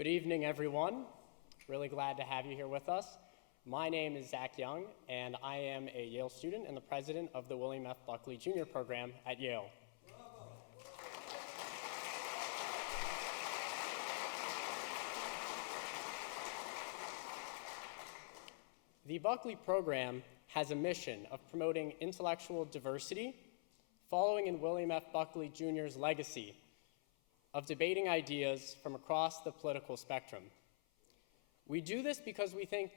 Good evening, everyone. Really glad to have you here with us. My name is Zach Young, and I am a Yale student and the president of the William F. Buckley Jr. program at Yale. The Buckley program has a mission of promoting intellectual diversity, following in William F. Buckley Jr.'s legacy of debating ideas from across the political spectrum. We do this because we think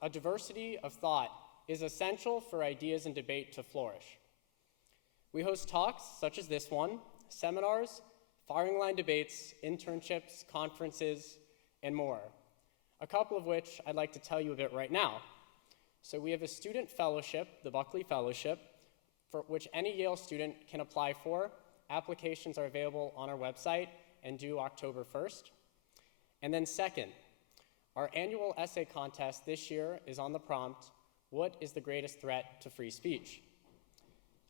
a diversity of thought is essential for ideas and debate to flourish. We host talks such as this one, seminars, firing line debates, internships, conferences, and more, a couple of which I'd like to tell you a bit right now. So we have a student fellowship, the Buckley Fellowship, for which any Yale student can apply for. Applications are available on our website and due October 1st. And then second, our annual essay contest this year is on the prompt, "What is the greatest threat to free speech?"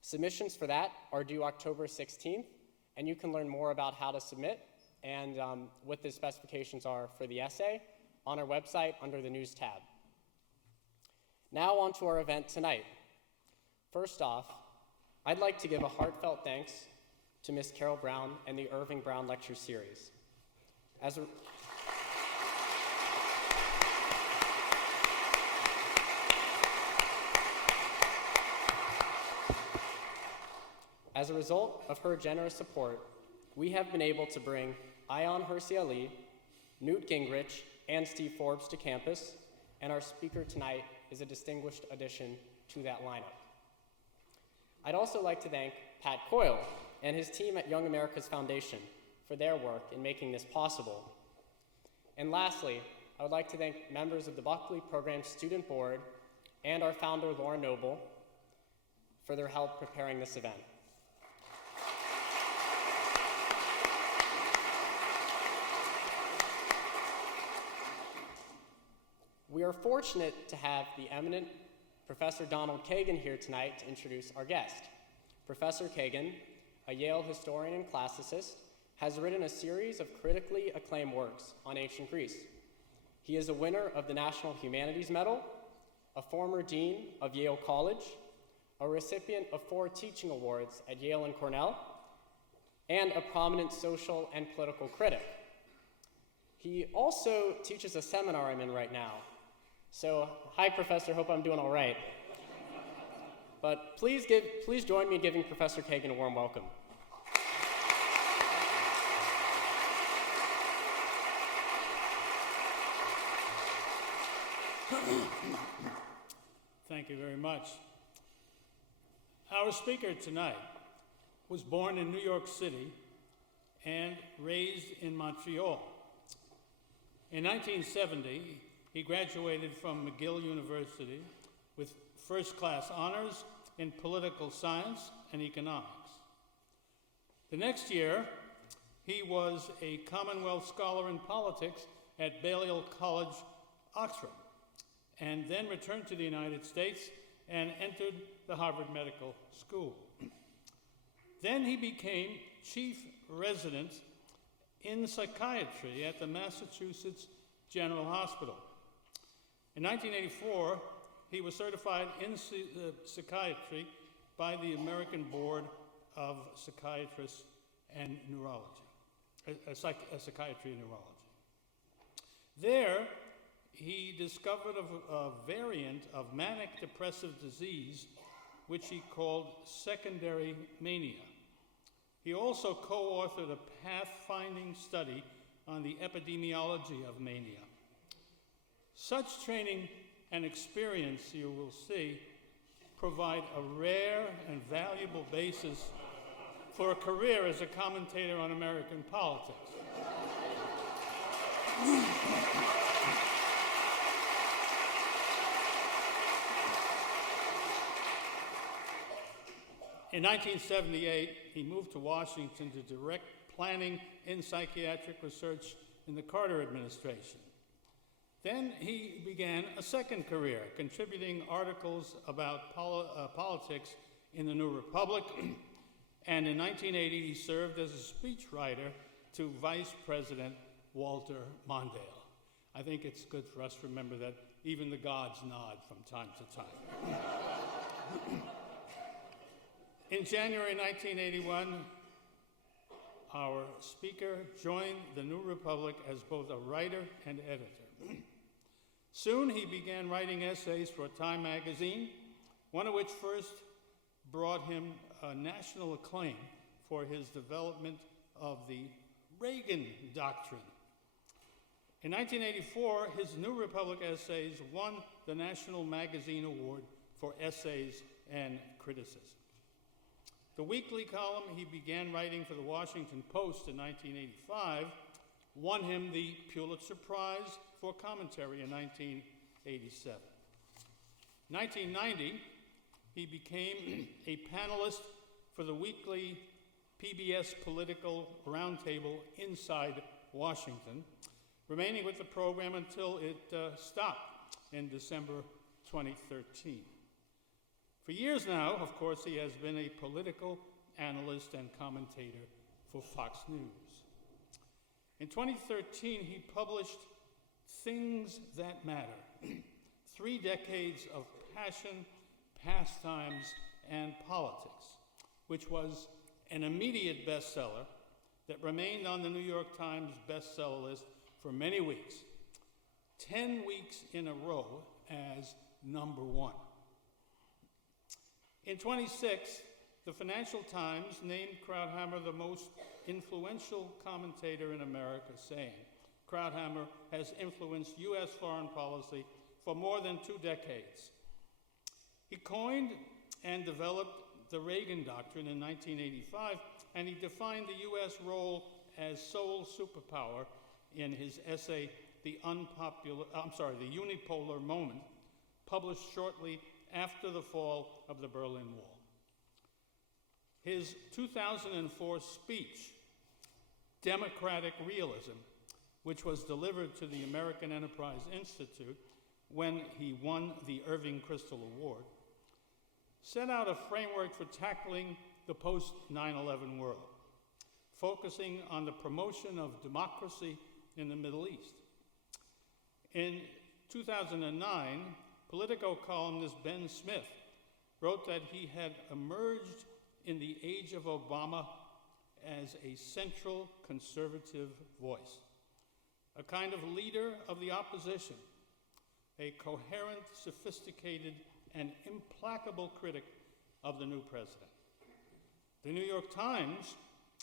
Submissions for that are due October 16th, and you can learn more about how to submit and what the specifications are for the essay on our website under the News tab. Now on to our event tonight. First off, I'd like to give a heartfelt thanks to Ms. Carol Brown and the Irving Brown Lecture Series. As a result of her generous support, we have been able to bring Ayaan Hirsi Ali, Newt Gingrich, and Steve Forbes to campus, and our speaker tonight is a distinguished addition to that lineup. I'd also like to thank Pat Coyle and his team at Young America's Foundation for their work in making this possible. And lastly, I would like to thank members of the Buckley Program Student Board and our founder, Lauren Noble, for their help preparing this event. We are fortunate to have the eminent Professor Donald Kagan here tonight to introduce our guest. Professor Kagan, a Yale historian and classicist, has written a series of critically acclaimed works on ancient Greece. He is a winner of the National Humanities Medal, a former dean of Yale College, a recipient of 4 teaching awards at Yale and Cornell, and a prominent social and political critic. He also teaches a seminar I'm in right now. So, hi, Professor, hope I'm doing all right. But please join me in giving Professor Kagan a warm welcome. Thank you very much. Our speaker tonight was born in New York City and raised in Montreal. In 1970, he graduated from McGill University with first-class honors in political science and economics. The next year, he was a Commonwealth Scholar in Politics at Balliol College, Oxford, and then returned to the United States and entered the Harvard Medical School. Then he became chief resident in psychiatry at the Massachusetts General Hospital. In 1984, he was certified in psychiatry by the American Board of Psychiatrists and Neurology, Psychiatry and Neurology. There, he discovered a variant of manic depressive disease, which he called secondary mania. He also co-authored a pathfinding study on the epidemiology of mania. Such training and experience, you will see, provide a rare and valuable basis for a career as a commentator on American politics. In 1978, he moved to Washington to direct planning in psychiatric research in the Carter administration. Then he began a second career, contributing articles about politics in the New Republic, and in 1980 he served as a speechwriter to Vice President Walter Mondale. I think it's good for us to remember that even the gods nod from time to time. In January 1981, our speaker joined the New Republic as both a writer and editor. Soon he began writing essays for Time magazine, one of which first brought him national acclaim for his development of the Reagan doctrine. In 1984, his New Republic essays won the National Magazine Award for Essays and Criticism. The weekly column he began writing for the Washington Post in 1985 won him the Pulitzer Prize for commentary in 1987. In 1990, he became a panelist for the weekly PBS Political Roundtable Inside Washington, remaining with the program until it stopped in December 2013. For years now, of course, he has been a political analyst and commentator for Fox News. In 2013, he published Things That Matter, 3 decades of passion, pastimes, and politics, which was an immediate bestseller that remained on the New York Times bestseller list for many weeks, 10 weeks in a row as #1. In 2006, the Financial Times named Krauthammer the most influential commentator in America, saying, Krauthammer has influenced U.S. foreign policy for more than 2 decades. He coined and developed the Reagan doctrine in 1985, and he defined the U.S. role as sole superpower in his essay, The Unipolar Moment, published shortly after the fall of the Berlin Wall. His 2004 speech, Democratic Realism, which was delivered to the American Enterprise Institute when he won the Irving Kristol Award, set out a framework for tackling the post-9/11 world, focusing on the promotion of democracy in the Middle East. In 2009, Politico columnist Ben Smith wrote that he had emerged in the age of Obama as a central conservative voice, a kind of leader of the opposition, a coherent, sophisticated, and implacable critic of the new president. The New York Times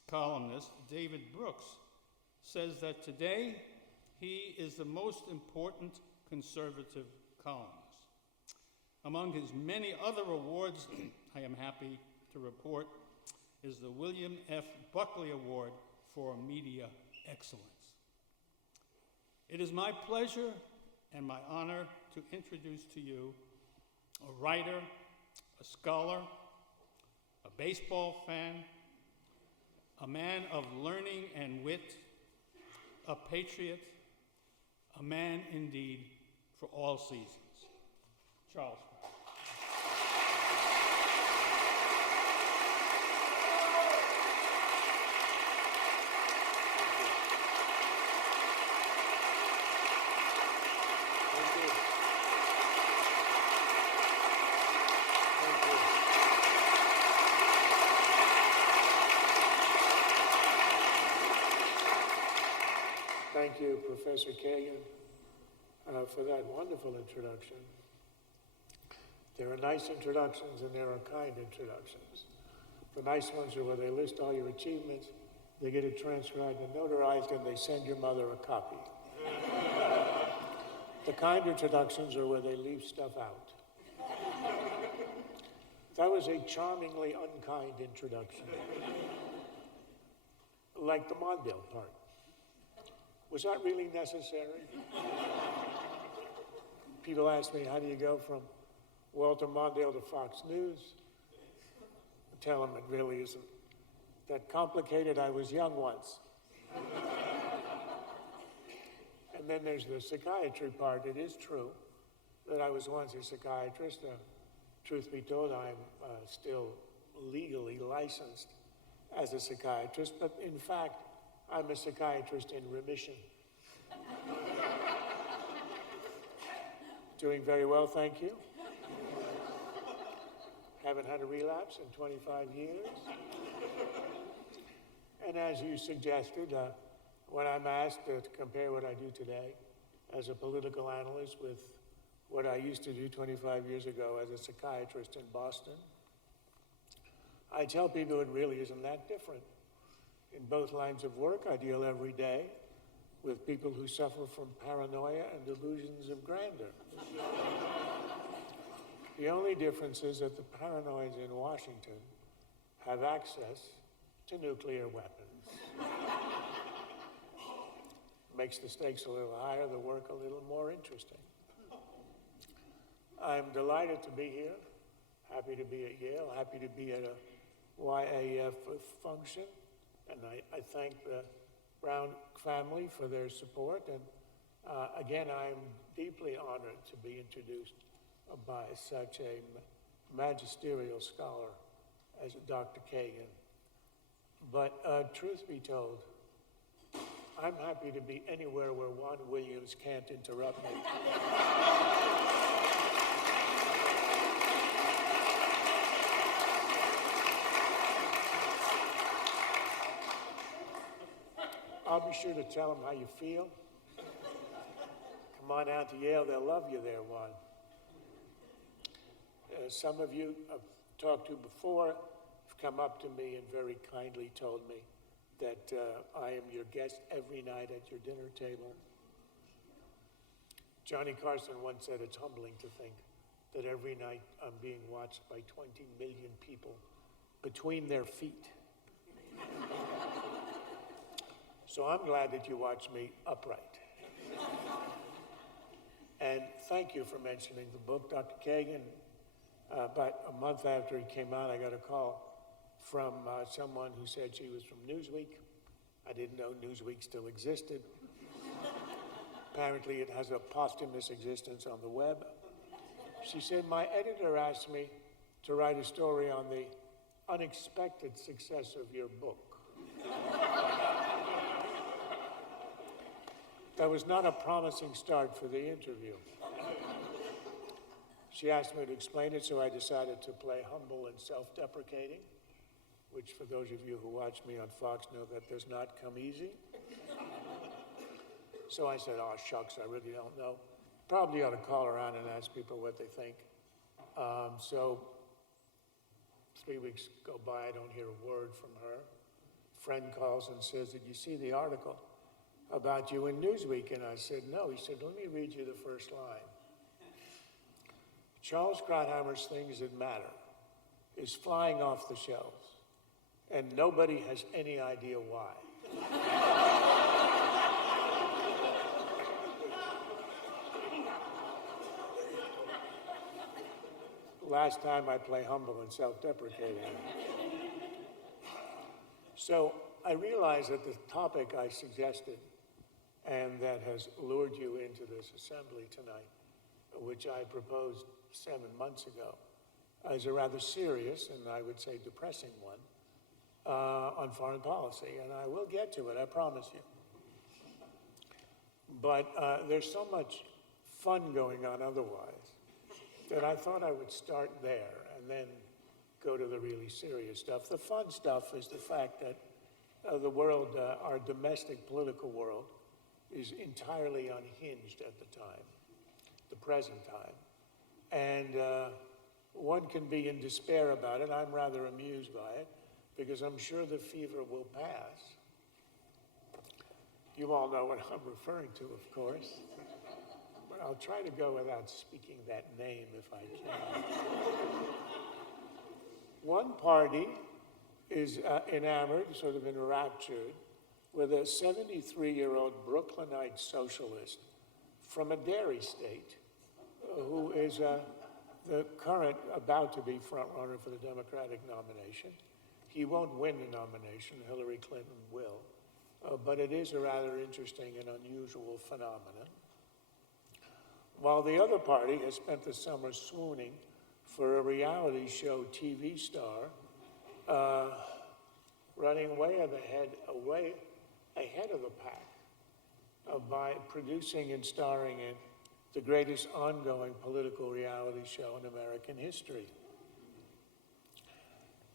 columnist David Brooks says that today he is the most important conservative columnist. Among his many other awards, I am happy to report, is the William F. Buckley Award for Media Excellence. It is my pleasure and my honor to introduce to you a writer, a scholar, a baseball fan, a man of learning and wit, a patriot, a man indeed for all seasons. Charles. Thank you, Professor Kagan, for that wonderful introduction. There are nice introductions and there are kind introductions. The nice ones are where they list all your achievements, they get it transcribed and notarized, and they send your mother a copy. The kind introductions are where they leave stuff out. That was a charmingly unkind introduction. Like the Mondale part. Was that really necessary? People ask me, how do you go from Walter Mondale to Fox News? I tell them it really isn't that complicated. I was young once. And then there's the psychiatry part. It is true that I was once a psychiatrist. Truth be told, I'm still legally licensed as a psychiatrist, but in fact, I'm a psychiatrist in remission doing very well, thank you. Haven't had a relapse in 25 years. And as you suggested, when I'm asked to compare what I do today as a political analyst with what I used to do 25 years ago as a psychiatrist in Boston, I tell people it really isn't that different. In both lines of work, I deal every day with people who suffer from paranoia and delusions of grandeur. The only difference is that the paranoids in Washington have access to nuclear weapons. Makes the stakes a little higher, the work a little more interesting. I'm delighted to be here, happy to be at Yale, happy to be at a YAF function, and I thank the Brown family for their support, and again, I'm deeply honored to be introduced by such a magisterial scholar as Dr. Kagan. But truth be told, I'm happy to be anywhere where Juan Williams can't interrupt me. I'll be sure to tell them how you feel. Come on out to Yale, they'll love you there, Juan. Some of you I've talked to before have come up to me and very kindly told me that I am your guest every night at your dinner table. Johnny Carson once said it's humbling to think that every night I'm being watched by 20 million people between their feet. So I'm glad that you watch me upright. And thank you for mentioning the book, Dr. Kagan. About a month after it came out, I got a call from someone who said she was from Newsweek. I didn't know Newsweek still existed. Apparently it has a posthumous existence on the web. She said, my editor asked me to write a story on the unexpected success of your book. That was not a promising start for the interview. She asked me to explain it, so I decided to play humble and self-deprecating, which for those of you who watch me on Fox know that does not come easy. So I said, oh, shucks, I really don't know. Probably ought to call around and ask people what they think. So 3 weeks go by, I don't hear a word from her. Friend calls and says, did you see the article about you in Newsweek? And I said, no. He said, let me read you the first line. Charles Krauthammer's Things That Matter is flying off the shelves, and nobody has any idea why. Last time I play humble and self-deprecating. So I realize that the topic I suggested and that has lured you into this assembly tonight, which I proposed 7 months ago, is a rather serious and I would say depressing one on foreign policy. And I will get to it, I promise you. But there's so much fun going on otherwise that I thought I would start there and then go to the really serious stuff. The fun stuff is the fact that the world, our domestic political world, is entirely unhinged at the time, the present time. And one can be in despair about it. I'm rather amused by it because I'm sure the fever will pass. You all know what I'm referring to, of course. But I'll try to go without speaking that name if I can. One party is enamored, sort of enraptured, with a 73-year-old Brooklynite socialist from a dairy state who is the current about-to-be front-runner for the Democratic nomination. He won't win the nomination, Hillary Clinton will, but it is a rather interesting and unusual phenomenon. While the other party has spent the summer swooning for a reality show TV star, running way ahead of the pack by producing and starring in the greatest ongoing political reality show in American history.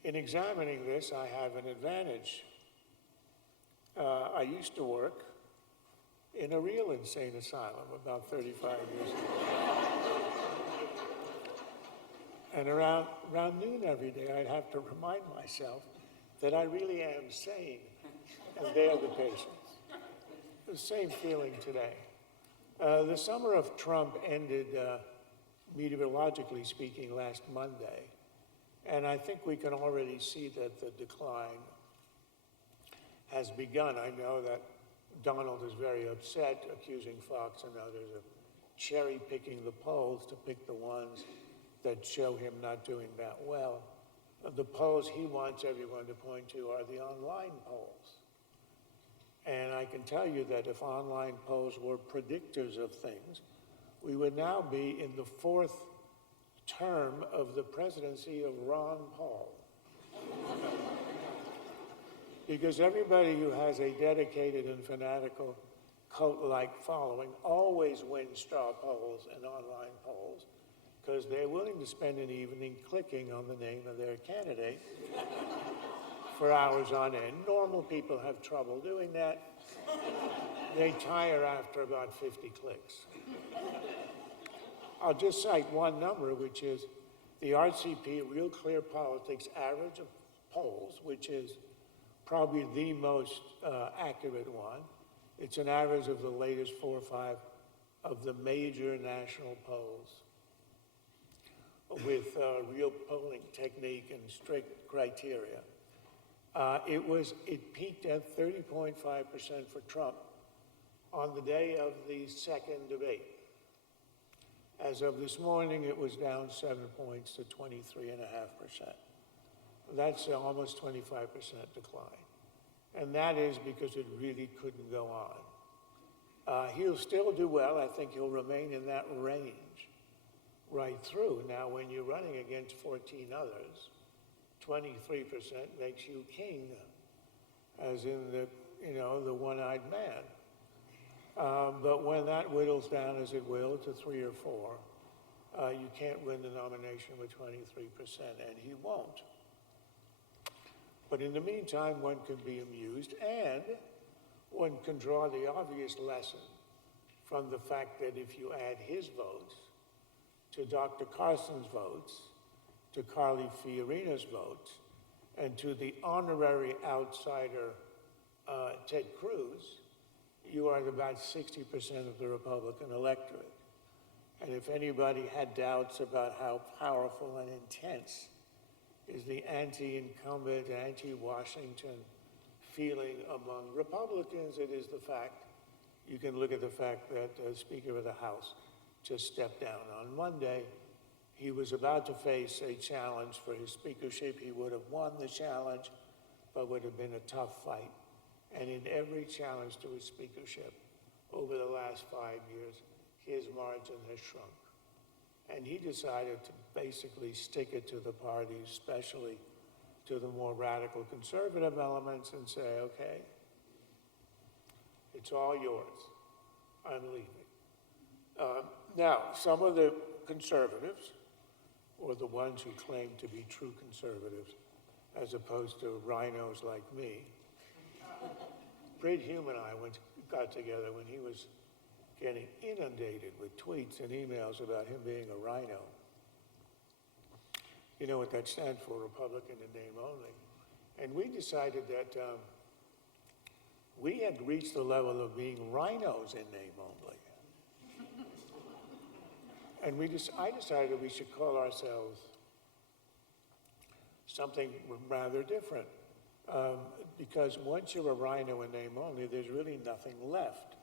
In examining this, I have an advantage. I used to work in a real insane asylum about 35 years ago. And around noon every day, I'd have to remind myself that I really am sane, and they're the patients. The same feeling today. The summer of Trump ended, meteorologically speaking, last Monday. And I think we can already see that the decline has begun. I know that Donald is very upset, accusing Fox and others of cherry-picking the polls to pick the ones that show him not doing that well. The polls he wants everyone to point to are the online polls. And I can tell you that if online polls were predictors of things, we would now be in the fourth term of the presidency of Ron Paul. Because everybody who has a dedicated and fanatical cult-like following always wins straw polls and online polls because they're willing to spend an evening clicking on the name of their candidate for hours on end. Normal people have trouble doing that. They tire after about 50 clicks. I'll just cite one number, which is the RCP Real Clear Politics average of polls, which is probably the most accurate one. It's an average of the latest 4 or 5 of the major national polls with real polling technique and strict criteria. It peaked at 30.5% for Trump on the day of the second debate. As of this morning, it was down 7 points to 23.5%. That's almost 25% decline. And that is because it really couldn't go on. He'll still do well. I think he'll remain in that range right through. Now, when you're running against 14 others, 23% makes you king, as in the one-eyed man. But when that whittles down, as it will, to 3 or 4, you can't win the nomination with 23%, and he won't. But in the meantime, one can be amused, and one can draw the obvious lesson from the fact that if you add his votes to Dr. Carson's votes, to Carly Fiorina's votes, and to the honorary outsider Ted Cruz, you are at about 60% of the Republican electorate. And if anybody had doubts about how powerful and intense is the anti-incumbent, anti-Washington feeling among Republicans, it is the fact, you can look at the fact that the Speaker of the House just stepped down on Monday. He was about to face a challenge for his speakership. He would have won the challenge, but would have been a tough fight. And in every challenge to his speakership over the last 5 years, his margin has shrunk. And he decided to basically stick it to the party, especially to the more radical conservative elements, and say, okay, it's all yours. I'm leaving. Now, some of the conservatives, or the ones who claim to be true conservatives, as opposed to rhinos like me, Fred Hume and I got together when he was getting inundated with tweets and emails about him being a rhino. You know what that stands for, Republican in name only. And we decided that we had reached the level of being rhinos in name only. And I decided we should call ourselves something rather different. Because once you're a rhino in name only, there's really nothing left.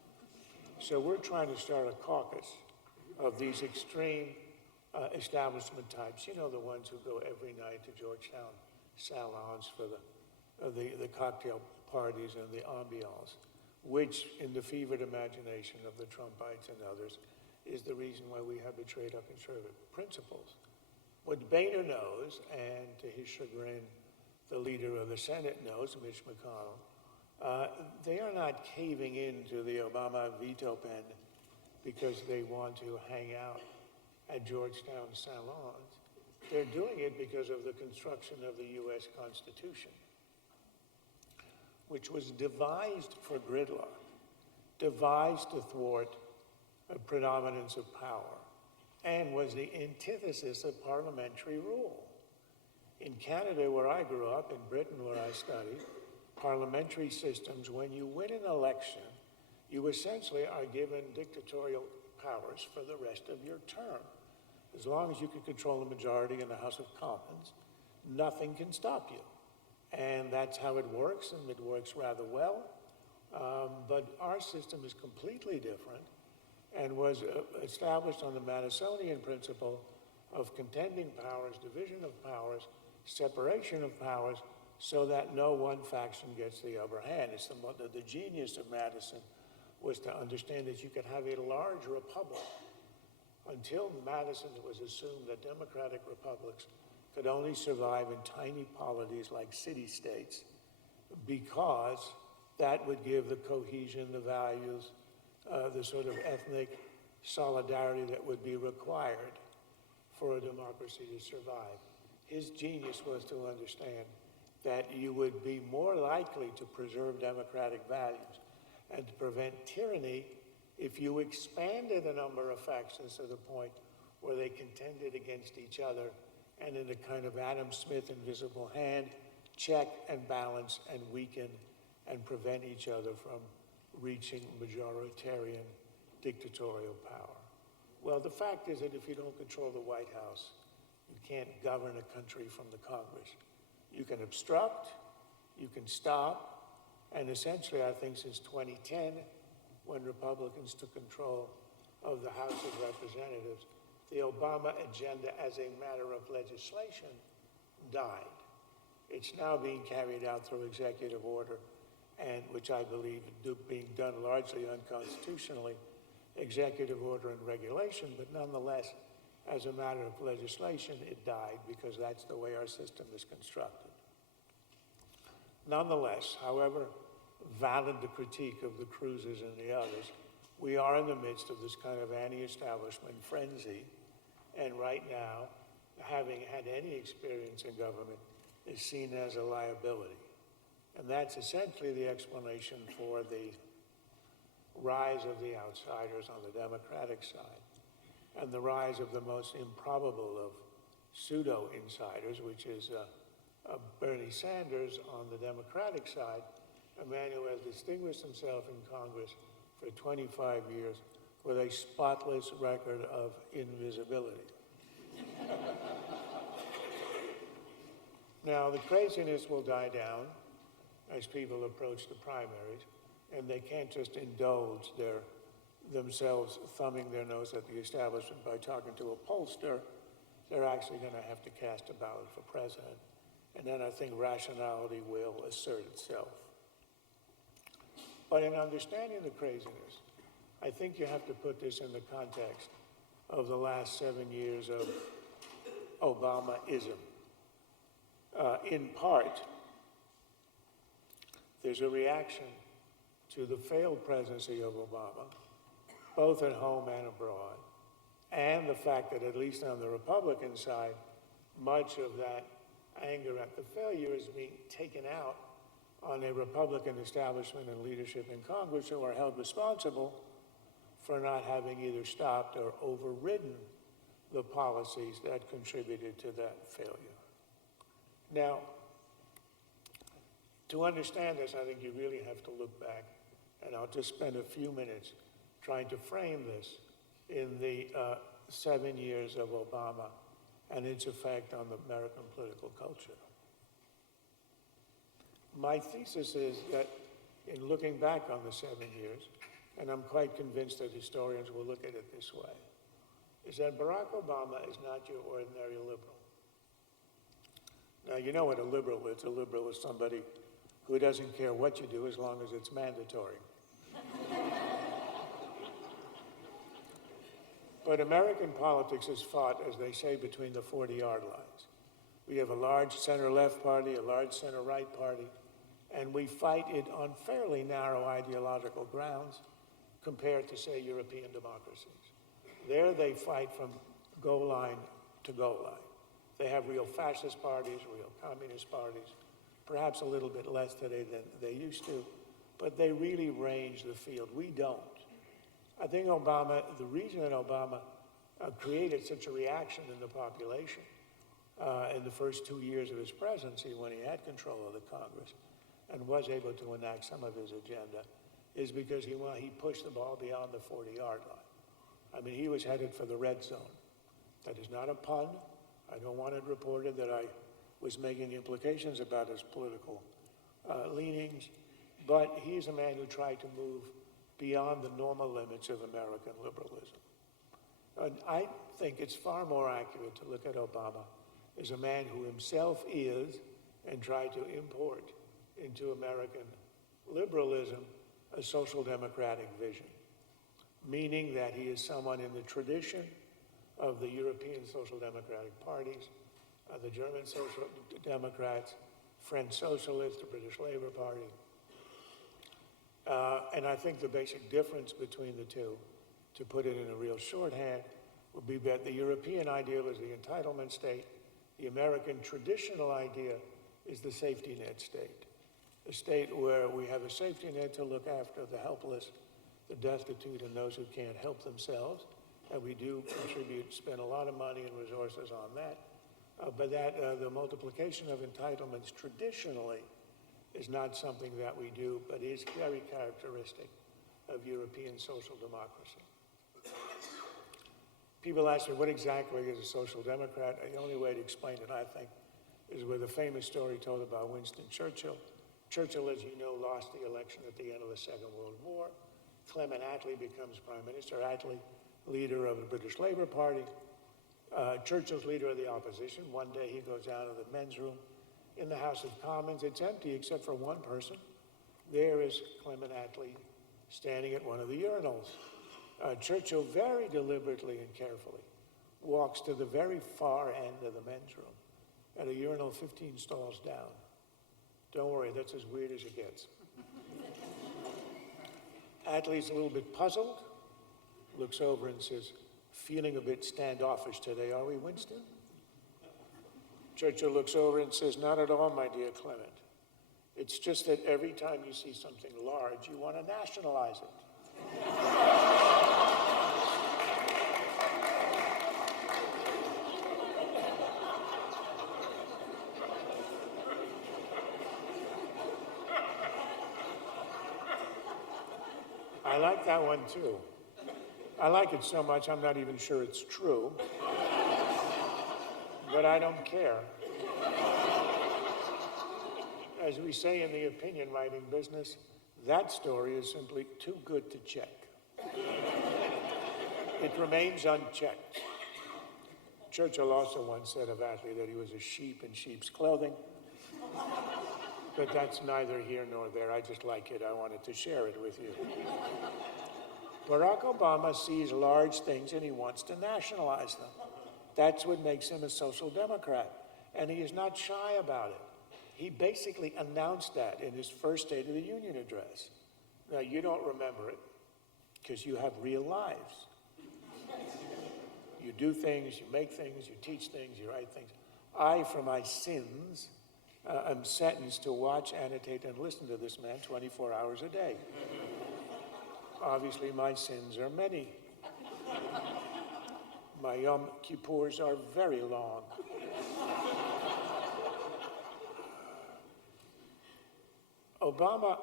So we're trying to start a caucus of these extreme establishment types. You know, the ones who go every night to Georgetown salons for the cocktail parties and the ambiance, which in the fevered imagination of the Trumpites and others is the reason why we have betrayed our conservative principles. What Boehner knows, and to his chagrin, the leader of the Senate knows, Mitch McConnell, they are not caving into the Obama veto pen because they want to hang out at Georgetown salons. They're doing it because of the construction of the U.S. Constitution, which was devised for gridlock, devised to thwart a predominance of power, and was the antithesis of parliamentary rule. In Canada, where I grew up, in Britain, where I studied, parliamentary systems, when you win an election, you essentially are given dictatorial powers for the rest of your term. As long as you can control the majority in the House of Commons, nothing can stop you. And that's how it works, and it works rather well. But our system is completely different and was established on the Madisonian principle of contending powers, division of powers, separation of powers, so that no one faction gets the upper hand. It's the genius of Madison was to understand that you could have a large republic. Until Madison, it was assumed that democratic republics could only survive in tiny polities like city-states because that would give the cohesion, the values, the sort of ethnic solidarity that would be required for a democracy to survive. His genius was to understand that you would be more likely to preserve democratic values and to prevent tyranny if you expanded the number of factions to the point where they contended against each other and in a kind of Adam Smith invisible hand, check and balance and weaken and prevent each other from reaching majoritarian dictatorial power. Well, the fact is that if you don't control the White House, you can't govern a country from the Congress. You can obstruct, you can stop, and essentially I think since 2010, when Republicans took control of the House of Representatives, the Obama agenda as a matter of legislation died. It's now being carried out through executive order, and which I believe being done largely unconstitutionally, executive order and regulation, but nonetheless, as a matter of legislation, it died because that's the way our system is constructed. Nonetheless, however valid the critique of the Cruzes and the others, we are in the midst of this kind of anti-establishment frenzy, and right now, having had any experience in government is seen as a liability. And that's essentially the explanation for the rise of the outsiders on the Democratic side and the rise of the most improbable of pseudo-insiders, which is Bernie Sanders on the Democratic side, a man who has distinguished himself in Congress for 25 years with a spotless record of invisibility. Now, the craziness will die down as people approach the primaries, and they can't just indulge themselves thumbing their nose at the establishment by talking to a pollster. They're actually going to have to cast a ballot for president. And then I think rationality will assert itself. But in understanding the craziness, I think you have to put this in the context of the last 7 years of Obamaism. In part, there's a reaction to the failed presidency of Obama, both at home and abroad, and the fact that, at least on the Republican side, much of that anger at the failure is being taken out on a Republican establishment and leadership in Congress who are held responsible for not having either stopped or overridden the policies that contributed to that failure. Now, to understand this, I think you really have to look back, and I'll just spend a few minutes trying to frame this in the 7 years of Obama and its effect on the American political culture. My thesis is that in looking back on the 7 years, and I'm quite convinced that historians will look at it this way, is that Barack Obama is not your ordinary liberal. Now, you know what a liberal is. A liberal is somebody who doesn't care what you do as long as it's mandatory. But American politics is fought, as they say, between the 40-yard lines. We have a large center-left party, a large center-right party, and we fight it on fairly narrow ideological grounds, compared to, say, European democracies. There they fight from goal line to goal line. They have real fascist parties, real communist parties, perhaps a little bit less today than they used to, but they really range the field. We don't. I think the reason that Obama created such a reaction in the population in the first 2 years of his presidency when he had control of the Congress and was able to enact some of his agenda is because he pushed the ball beyond the 40-yard line. I mean, he was headed for the red zone. That is not a pun. I don't want it reported that I was making implications about his political leanings, but he's a man who tried to move beyond the normal limits of American liberalism. And I think it's far more accurate to look at Obama as a man who himself is and tried to import into American liberalism a social democratic vision, meaning that he is someone in the tradition of the European social democratic parties, the German social democrats, French socialists, the British Labour Party. And I think the basic difference between the two, to put it in a real shorthand, would be that the European ideal is the entitlement state. The American traditional idea is the safety net state, a state where we have a safety net to look after the helpless, the destitute, and those who can't help themselves. And we do spend a lot of money and resources on that. But the multiplication of entitlements traditionally is not something that we do, but is very characteristic of European social democracy. People ask me, what exactly is a social democrat? The only way to explain it, I think, is with a famous story told about Winston Churchill. Churchill, as you know, lost the election at the end of the Second World War. Clement Attlee becomes prime minister. Attlee, leader of the British Labour Party. Churchill's leader of the opposition. One day he goes down to the men's room in the House of Commons. It's empty except for one person. There is Clement Attlee standing at one of the urinals. Churchill very deliberately and carefully walks to the very far end of the men's room at a urinal 15 stalls down. Don't worry, that's as weird as it gets. Attlee's a little bit puzzled, looks over and says, feeling a bit standoffish today, are we, Winston? Churchill looks over and says, not at all, my dear Clement. It's just that every time you see something large, you want to nationalize it. I like that one too. I like it so much I'm not even sure it's true, but I don't care. As we say in the opinion writing business, that story is simply too good to check. It remains unchecked. Churchill also once said of Attlee that he was a sheep in sheep's clothing, but that's neither here nor there. I just like it. I wanted to share it with you. Barack Obama sees large things and he wants to nationalize them. That's what makes him a social democrat, and he is not shy about it. He basically announced that in his first State of the Union address. Now, you don't remember it because you have real lives. You do things, you make things, you teach things, you write things. I, for my sins, am sentenced to watch, annotate, and listen to this man 24 hours a day. Obviously, my sins are many. My Yom Kippurs are very long. Obama,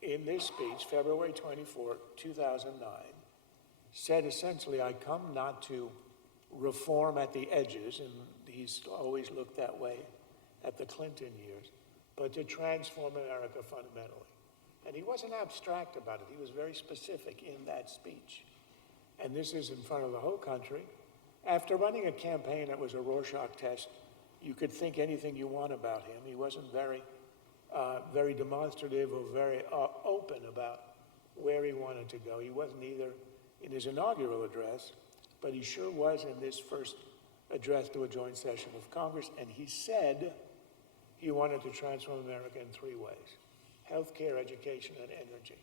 in this speech, February 24, 2009, said essentially, I come not to reform at the edges, and he's always looked that way at the Clinton years, but to transform America fundamentally. And he wasn't abstract about it. He was very specific in that speech. And this is in front of the whole country. After running a campaign that was a Rorschach test, you could think anything you want about him. He wasn't very demonstrative or very open about where he wanted to go. He wasn't either in his inaugural address, but he sure was in this first address to a joint session of Congress. And he said he wanted to transform America in three ways: healthcare, education, and energy.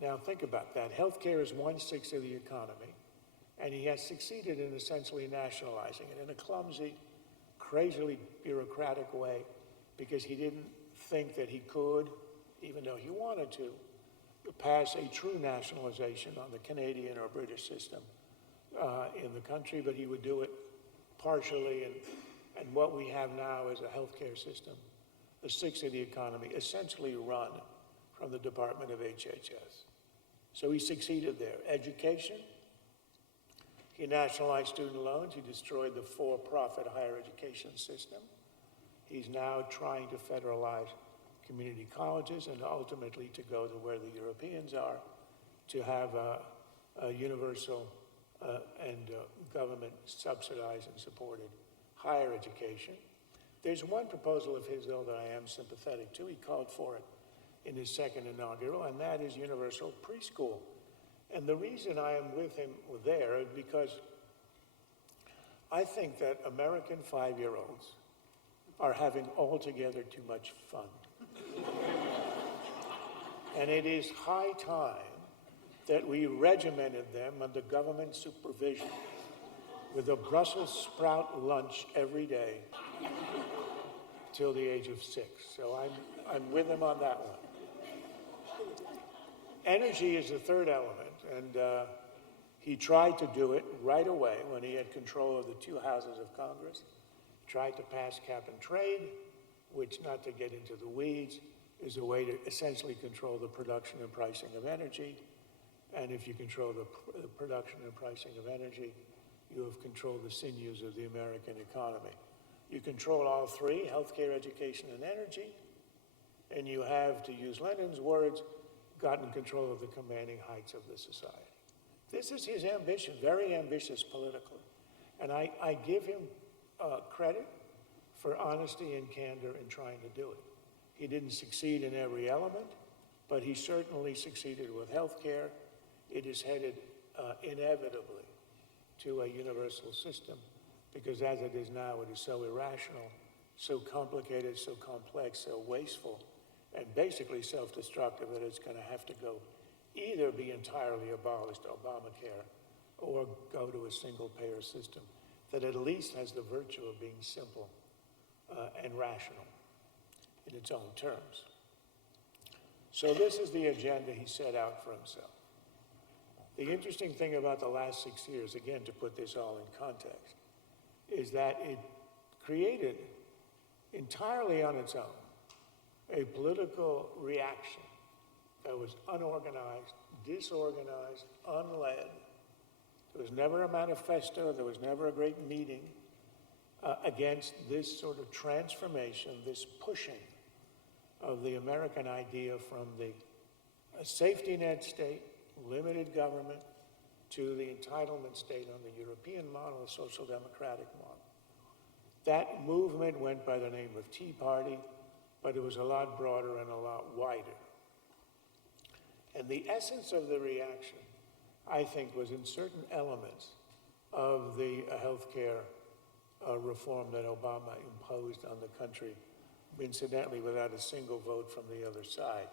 Now think about that. Healthcare is 1/6 of the economy, and he has succeeded in essentially nationalizing it in a clumsy, crazily bureaucratic way because he didn't think that he could, even though he wanted to, pass a true nationalization on the Canadian or British system in the country, but he would do it partially, and what we have now is a healthcare system, 1/6 of the economy, essentially run from the Department of HHS. So he succeeded there. Education, he nationalized student loans, he destroyed the for-profit higher education system. He's now trying to federalize community colleges and ultimately to go to where the Europeans are, to have a universal and government subsidized and supported higher education. There's one proposal of his, though, that I am sympathetic to. He called for it in his second inaugural, and that is universal preschool. And the reason I am with him there is because I think that American 5-year-olds are having altogether too much fun. And it is high time that we regimented them under government supervision with a Brussels sprout lunch every day till the age of 6. So I'm with him on that one. Energy is the third element, and he tried to do it right away when he had control of the 2 houses of Congress. Tried to pass cap and trade, which, not to get into the weeds, is a way to essentially control the production and pricing of energy. And if you control the production and pricing of energy, you have controlled the sinews of the American economy. You control all three, healthcare, education, and energy, and you have, to use Lenin's words, gotten control of the commanding heights of the society. This is his ambition, very ambitious politically. And I give him credit for honesty and candor in trying to do it. He didn't succeed in every element, but he certainly succeeded with health care. It is headed inevitably to a universal system because as it is now, it is so irrational, so complicated, so complex, so wasteful, and basically self-destructive that it's going to have to go either be entirely abolished, Obamacare, or go to a single-payer system that at least has the virtue of being simple and rational in its own terms. So this is the agenda he set out for himself. The interesting thing about the last 6 years, again, to put this all in context, is that it created entirely on its own a political reaction that was unorganized, disorganized, unled. There was never a manifesto, there was never a great meeting against this sort of transformation, this pushing of the American idea from the safety net state, limited government, to the entitlement state on the European model, the social democratic model. That movement went by the name of Tea Party, but it was a lot broader and a lot wider. And the essence of the reaction, I think, was in certain elements of the healthcare reform that Obama imposed on the country, incidentally without a single vote from the other side.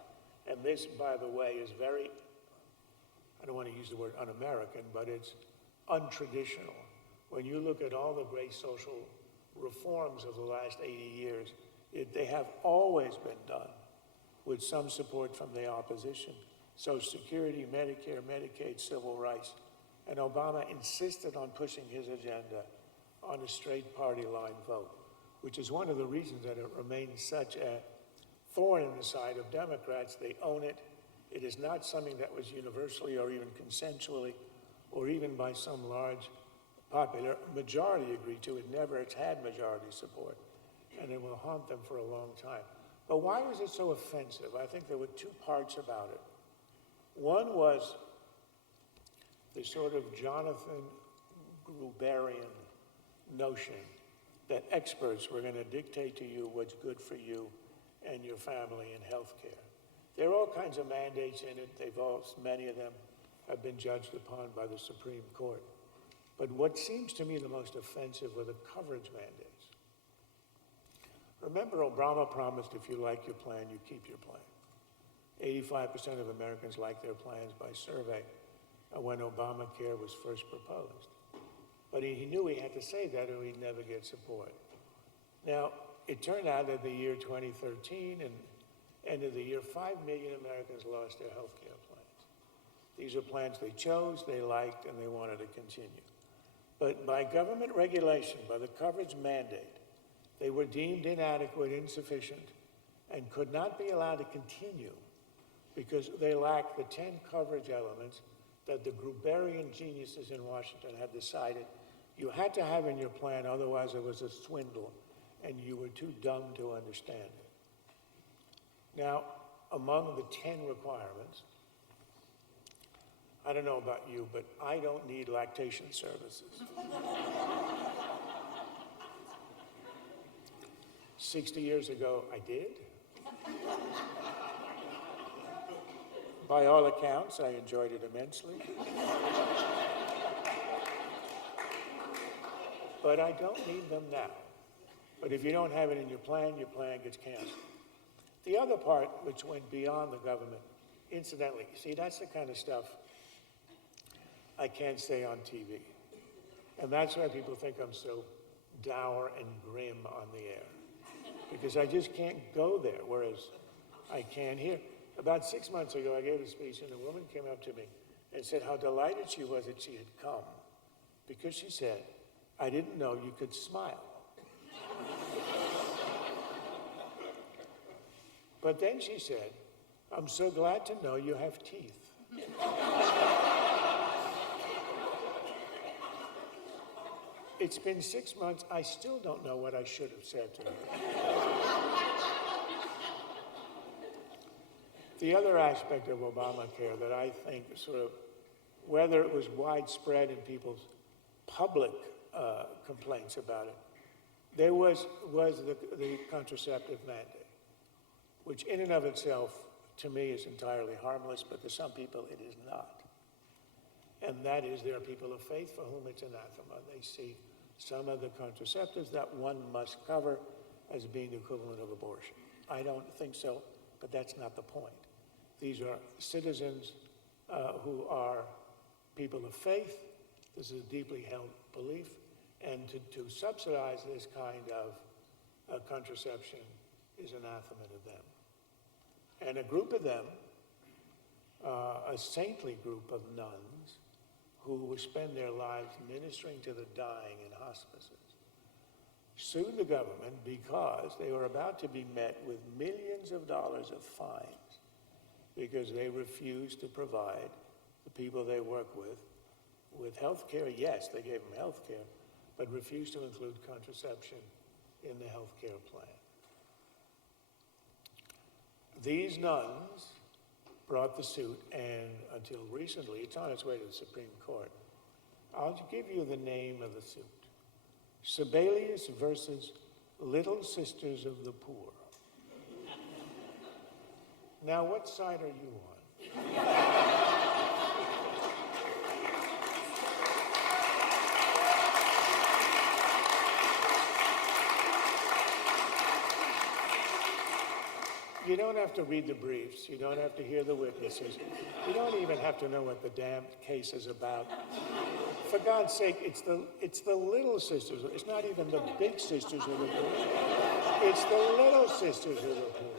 And this, by the way, is very, I don't want to use the word un-American, but it's untraditional. When you look at all the great social reforms of the last 80 years, they have always been done with some support from the opposition. Social Security, Medicare, Medicaid, civil rights. And Obama insisted on pushing his agenda on a straight party line vote, which is one of the reasons that it remains such a thorn in the side of Democrats. They own it. It is not something that was universally or even consensually or even by some large popular majority agreed to. It never has had majority support, and it will haunt them for a long time. But why was it so offensive? I think there were two parts about it. One was the sort of Jonathan Gruberian notion that experts were going to dictate to you what's good for you and your family in health care. There are all kinds of mandates in it. Many of them have been judged upon by the Supreme Court. But what seems to me the most offensive were the coverage mandates. Remember, Obama promised if you like your plan, you keep your plan. 85% of Americans liked their plans by survey when Obamacare was first proposed. But he knew he had to say that or he'd never get support. Now, it turned out that the year 2013 and end of the year, 5 million Americans lost their health care plans. These are plans they chose, they liked, and they wanted to continue. But by government regulation, by the coverage mandate, they were deemed inadequate, insufficient, and could not be allowed to continue because they lacked the 10 coverage elements that the Gruberian geniuses in Washington had decided you had to have in your plan, otherwise it was a swindle, and you were too dumb to understand it. Now, among the 10 requirements, I don't know about you, but I don't need lactation services. 60 years ago, I did. By all accounts, I enjoyed it immensely. But I don't need them now. But if you don't have it in your plan gets canceled. The other part, which went beyond the government, incidentally, see, that's the kind of stuff I can't say on TV. And that's why people think I'm so dour and grim on the air. Because I just can't go there, whereas I can here. About 6 months ago, I gave a speech, and a woman came up to me and said how delighted she was that she had come, because she said, I didn't know you could smile. But then she said, I'm so glad to know you have teeth. It's been 6 months, I still don't know what I should have said to her. The other aspect of Obamacare that I think sort of, whether it was widespread in people's public complaints about it, there was the contraceptive mandate, which in and of itself, to me, is entirely harmless, but to some people it is not. And that is, there are people of faith for whom it's anathema. They see some of the contraceptives that one must cover as being the equivalent of abortion. I don't think so, but that's not the point. These are citizens who are people of faith. This is a deeply held belief. And to subsidize this kind of contraception is anathema to them. And a group of them, a saintly group of nuns, who spend their lives ministering to the dying in hospices, sued the government because they were about to be met with millions of dollars of fines because they refused to provide the people they work with health care. Yes, they gave them health care, but refused to include contraception in the health care plan. These nuns brought the suit, and until recently, it's on its way to the Supreme Court. I'll give you the name of the suit. Sibelius versus Little Sisters of the Poor. Now, what side are you on? You don't have to read the briefs. You don't have to hear the witnesses. You don't even have to know what the damn case is about. For God's sake, it's the little sisters. It's not even the big sisters of the poor. It's the little sisters of the poor.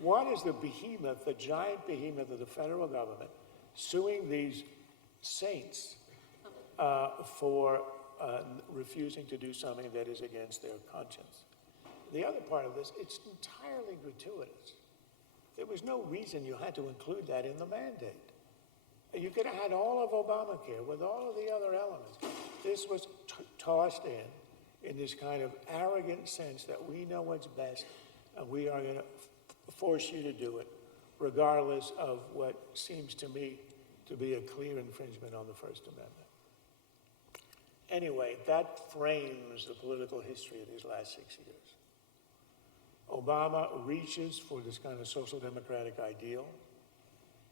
One is the behemoth, the giant behemoth of the federal government, suing these saints for refusing to do something that is against their conscience. The other part of this, it's entirely gratuitous. There was no reason you had to include that in the mandate. You could have had all of Obamacare with all of the other elements. This was tossed in this kind of arrogant sense that we know what's best and we are going to force you to do it, regardless of what seems to me to be a clear infringement on the First Amendment. Anyway, that frames the political history of these last 6 years. Obama reaches for this kind of social democratic ideal,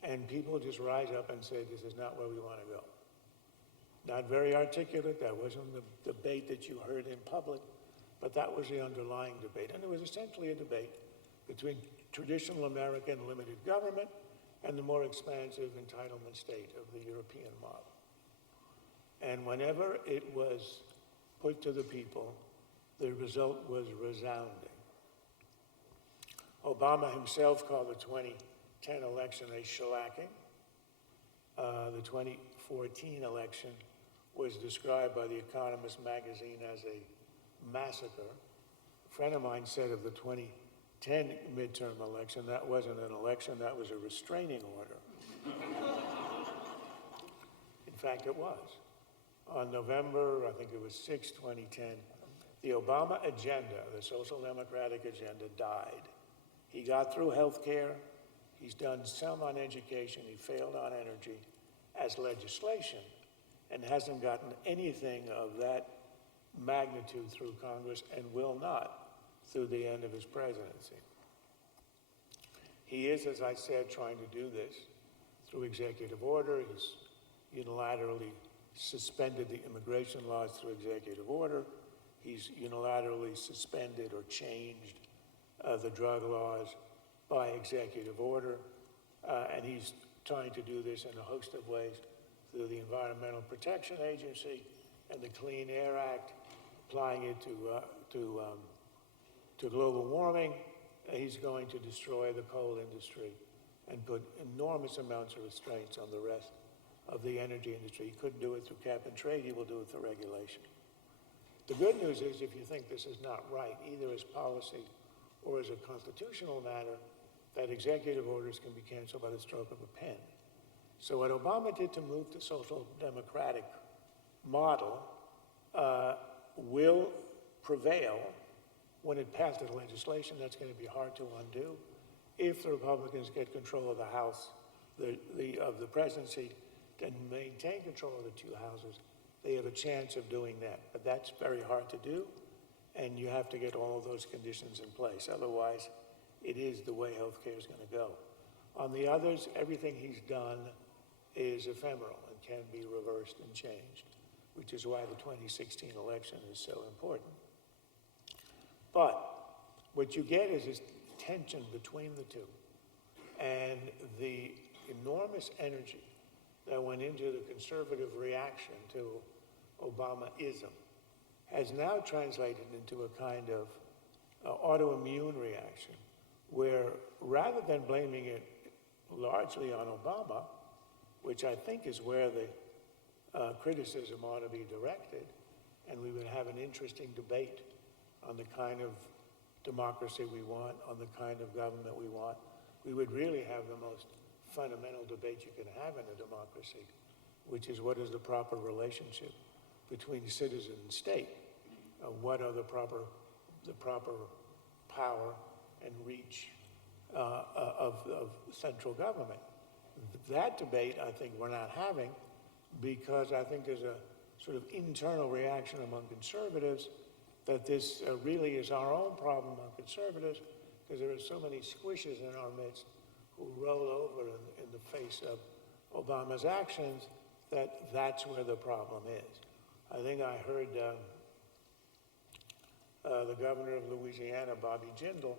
and people just rise up and say, this is not where we want to go. Not very articulate. That wasn't the debate that you heard in public, but that was the underlying debate. And it was essentially a debate between traditional American limited government and the more expansive entitlement state of the European model. And whenever it was put to the people, the result was resounding. Obama himself called the 2010 election a shellacking. The 2014 election was described by The Economist magazine as a massacre. A friend of mine said of the 2010 midterm election, that wasn't an election, that was a restraining order. In fact, it was. On November, I think it was 6, 2010, the Obama agenda, the social democratic agenda, died. He got through health care. He's done some on education. He failed on energy as legislation and hasn't gotten anything of that magnitude through Congress and will not through the end of his presidency. He is, as I said, trying to do this through executive order. He's unilaterally suspended the immigration laws through executive order. He's unilaterally suspended or changed the drug laws by executive order. And he's trying to do this in a host of ways through the Environmental Protection Agency and the Clean Air Act, applying it to global warming. He's going to destroy the coal industry and put enormous amounts of restraints on the rest of the energy industry. He couldn't do it through cap and trade. He will do it through regulation. The good news is, if you think this is not right, either as policy or as a constitutional matter, that executive orders can be canceled by the stroke of a pen. So what Obama did to move the social democratic model will prevail when it passes legislation. That's going to be hard to undo. If the Republicans get control of the House, of the presidency, and maintain control of the two houses, they have a chance of doing that. But that's very hard to do, and you have to get all of those conditions in place. Otherwise, it is the way healthcare is going to go. On the others, everything he's done is ephemeral and can be reversed and changed, which is why the 2016 election is so important. But what you get is this tension between the two, and the enormous energy that went into the conservative reaction to Obama-ism has now translated into a kind of autoimmune reaction, where rather than blaming it largely on Obama, which I think is where the criticism ought to be directed, and we would have an interesting debate on the kind of democracy we want, on the kind of government we want. We would really have the most fundamental debate you can have in a democracy, which is, what is the proper relationship between citizen and state? What are the proper power and reach of central government? That debate, I think, we're not having, because I think there's a sort of internal reaction among conservatives that this really is our own problem among conservatives, because there are so many squishes in our midst who roll over in the face of Obama's actions, that's where the problem is. I think I heard the governor of Louisiana, Bobby Jindal,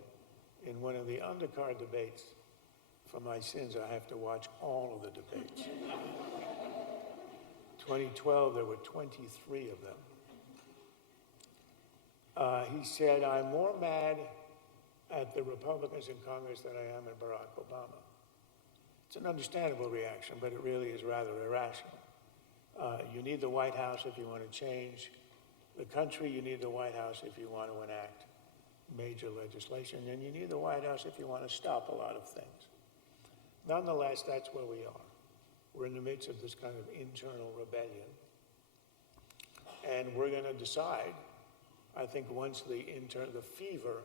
in one of the undercard debates. For my sins, I have to watch all of the debates. 2012, there were 23 of them. He said, "I'm more mad at the Republicans in Congress than I am at Barack Obama." It's an understandable reaction, but it really is rather irrational. You need the White House if you want to change the country. You need the White House if you want to enact major legislation. And you need the White House if you want to stop a lot of things. Nonetheless, that's where we are. We're in the midst of this kind of internal rebellion. And we're going to decide, I think, once the fever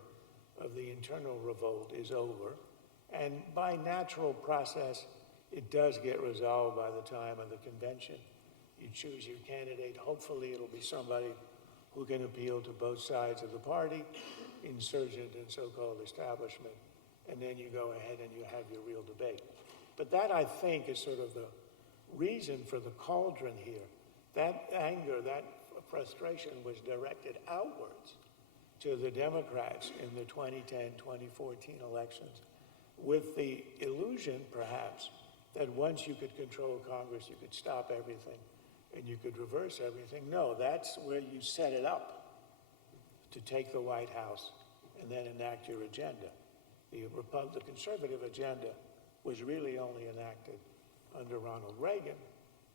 of the internal revolt is over, and by natural process, it does get resolved by the time of the convention. You choose your candidate. Hopefully, it'll be somebody who can appeal to both sides of the party, insurgent and so-called establishment, and then you go ahead and you have your real debate. But that, I think, is sort of the reason for the cauldron here. That anger, that frustration was directed outwards to the Democrats in the 2010, 2014 elections, with the illusion, perhaps, that once you could control Congress, you could stop everything and you could reverse everything. No, that's where you set it up to take the White House and then enact your agenda. The conservative agenda was really only enacted under Ronald Reagan.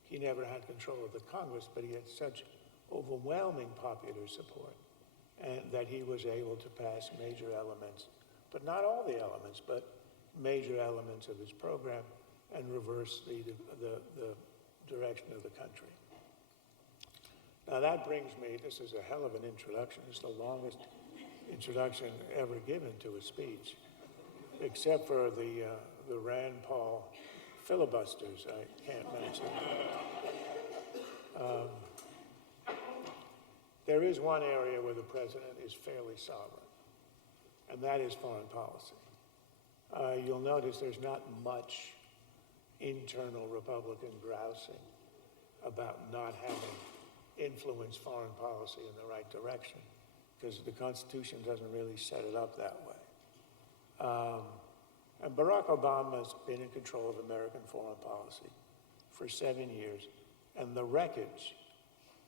He never had control of the Congress, but he had such overwhelming popular support and that he was able to pass major elements, but not all the elements, but major elements of his program and reverse the direction of the country. Now that brings me, this is a hell of an introduction. It's the longest introduction ever given to a speech, except for the Rand Paul filibusters I can't mention. There is one area where the president is fairly sovereign, and that is foreign policy. You'll notice there's not much internal Republican grousing about not having influenced foreign policy in the right direction, because the Constitution doesn't really set it up that way. And Barack Obama's been in control of American foreign policy for 7 years, and the wreckage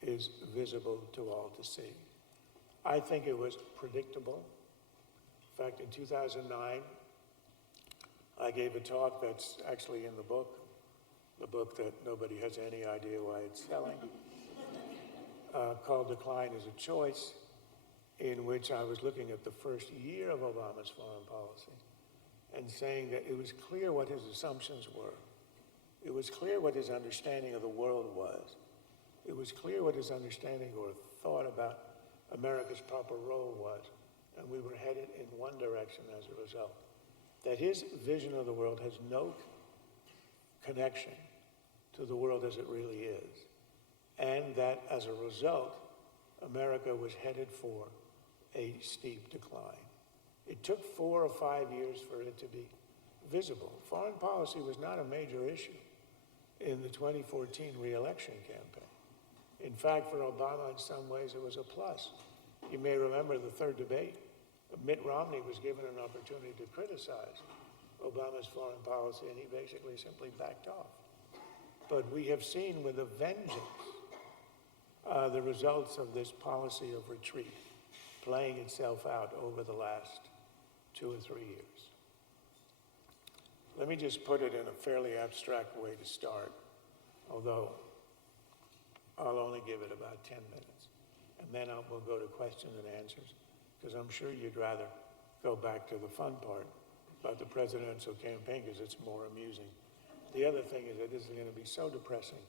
is visible to all to see. I think it was predictable. In fact, in 2009, I gave a talk that's actually in the book that nobody has any idea why it's selling, called Decline is a Choice, in which I was looking at the first year of Obama's foreign policy and saying that it was clear what his assumptions were. It was clear what his understanding of the world was. It was clear what his understanding or thought about America's proper role was, and we were headed in one direction as a result. That his vision of the world has no connection to the world as it really is, and that as a result, America was headed for a steep decline. It took 4 or 5 years for it to be visible. Foreign policy was not a major issue in the 2014 re-election campaign. In fact, for Obama, in some ways, it was a plus. You may remember the third debate. Mitt Romney was given an opportunity to criticize Obama's foreign policy, and he basically simply backed off. But we have seen with a vengeance the results of this policy of retreat playing itself out over the last 2 or 3 years. Let me just put it in a fairly abstract way to start, although I'll only give it about 10 minutes. And then we'll go to questions and answers, because I'm sure you'd rather go back to the fun part about the presidential campaign, because it's more amusing. The other thing is that this is going to be so depressing,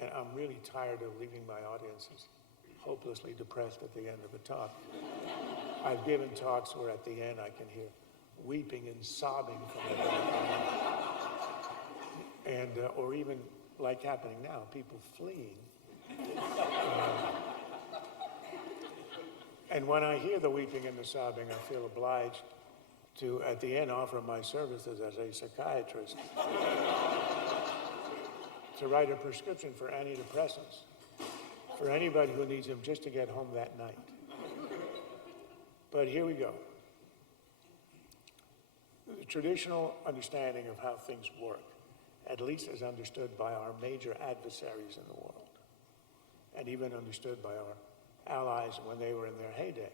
and I'm really tired of leaving my audiences hopelessly depressed at the end of a talk. I've given talks where at the end I can hear weeping and sobbing from the background. And, or even like happening now, people fleeing. And when I hear the weeping and the sobbing, I feel obliged to, at the end, offer my services as a psychiatrist to write a prescription for antidepressants for anybody who needs them just to get home that night. But here we go. The traditional understanding of how things work, at least as understood by our major adversaries in the world, and even understood by our allies when they were in their heyday,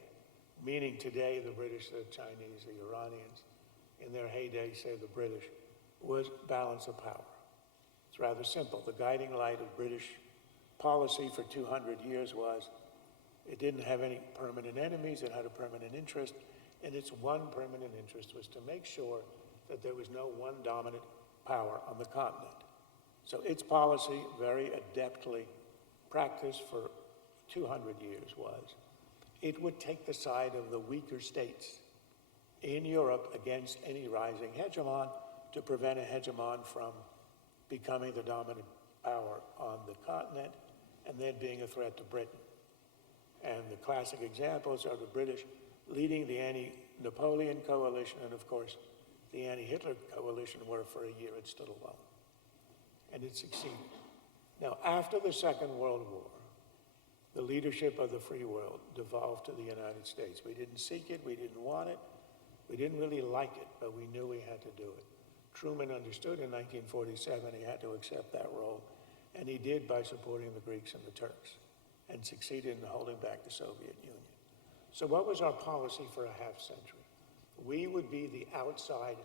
meaning today the British, the Chinese, the Iranians, in their heyday, say the British, was balance of power. It's rather simple. The guiding light of British policy for 200 years was it didn't have any permanent enemies, it had a permanent interest, and its one permanent interest was to make sure that there was no one dominant power on the continent. So its policy, very adeptly practiced for 200 years, was it would take the side of the weaker states in Europe against any rising hegemon to prevent a hegemon from becoming the dominant power on the continent and then being a threat to Britain. And the classic examples are the British leading the anti-Napoleon coalition and, of course, the anti-Hitler coalition, where for a year it stood alone. And it succeeded. Now, after the Second World War, the leadership of the free world devolved to the United States. We didn't seek it, we didn't want it, We didn't really like it, but we knew we had to do it. Truman understood in 1947 he had to accept that role, and he did by supporting the Greeks and the Turks, and succeeded in holding back the Soviet Union. So what was our policy for a half century? We would be the outside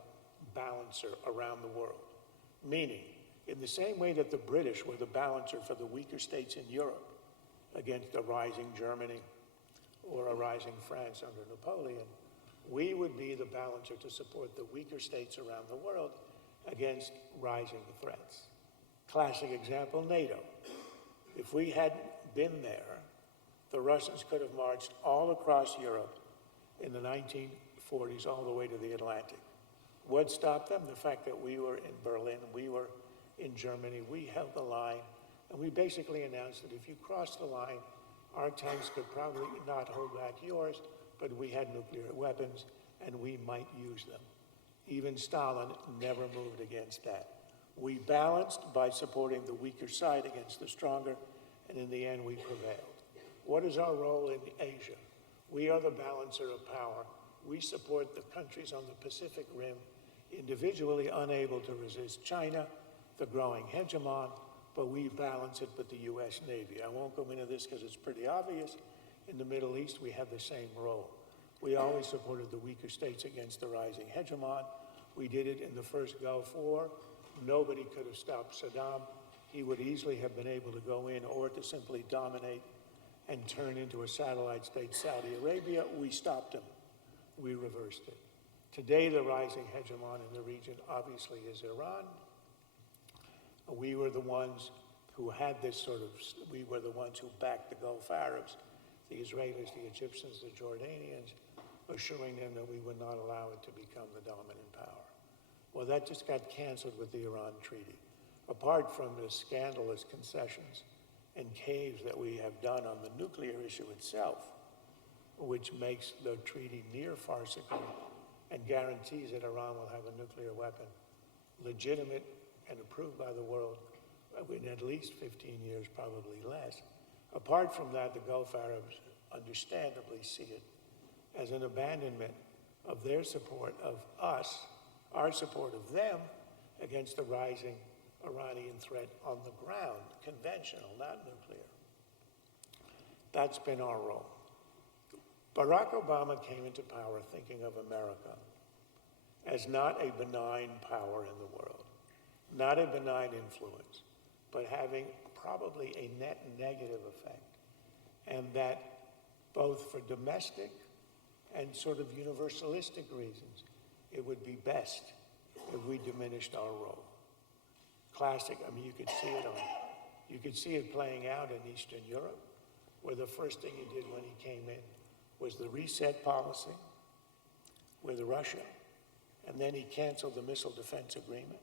balancer around the world, meaning in the same way that the British were the balancer for the weaker states in Europe against a rising Germany or a rising France under Napoleon, we would be the balancer to support the weaker states around the world against rising threats. Classic example, NATO. If we hadn't been there, the Russians could have marched all across Europe in the 1940s all the way to the Atlantic. What stopped them? The fact that we were in Berlin, we were in Germany, we held the line, and we basically announced that if you crossed the line, our tanks could probably not hold back yours, but we had nuclear weapons, and we might use them. Even Stalin never moved against that. We balanced by supporting the weaker side against the stronger, and in the end, we prevailed. What is our role in Asia? We are the balancer of power. We support the countries on the Pacific Rim, individually unable to resist China, the growing hegemon, but we balance it with the U.S. Navy. I won't go into this because it's pretty obvious. In the Middle East, we have the same role. We always supported the weaker states against the rising hegemon. We did it in the first Gulf War. Nobody could have stopped Saddam. He would easily have been able to go in or to simply dominate and turn into a satellite state, Saudi Arabia. We stopped him. We reversed it. Today, the rising hegemon in the region obviously is Iran. We were the ones who had this we were the ones who backed the Gulf Arabs, the Israelis, the Egyptians, the Jordanians, assuring them that we would not allow it to become the dominant power. Well, that just got canceled with the Iran treaty. Apart from the scandalous concessions and caves that we have done on the nuclear issue itself, which makes the treaty near farcical and guarantees that Iran will have a nuclear weapon, legitimate and approved by the world in at least 15 years, probably less. Apart from that, the Gulf Arabs understandably see it as an abandonment of their support of us, our support of them, against the rising Iranian threat on the ground, conventional, not nuclear. That's been our role. Barack Obama came into power thinking of America as not a benign power in the world, not a benign influence, but having probably a net negative effect. And that both for domestic and sort of universalistic reasons, it would be best if we diminished our role. Classic, I mean, you could see it playing out in Eastern Europe, where the first thing he did when he came in was the reset policy with Russia, and then he canceled the missile defense agreement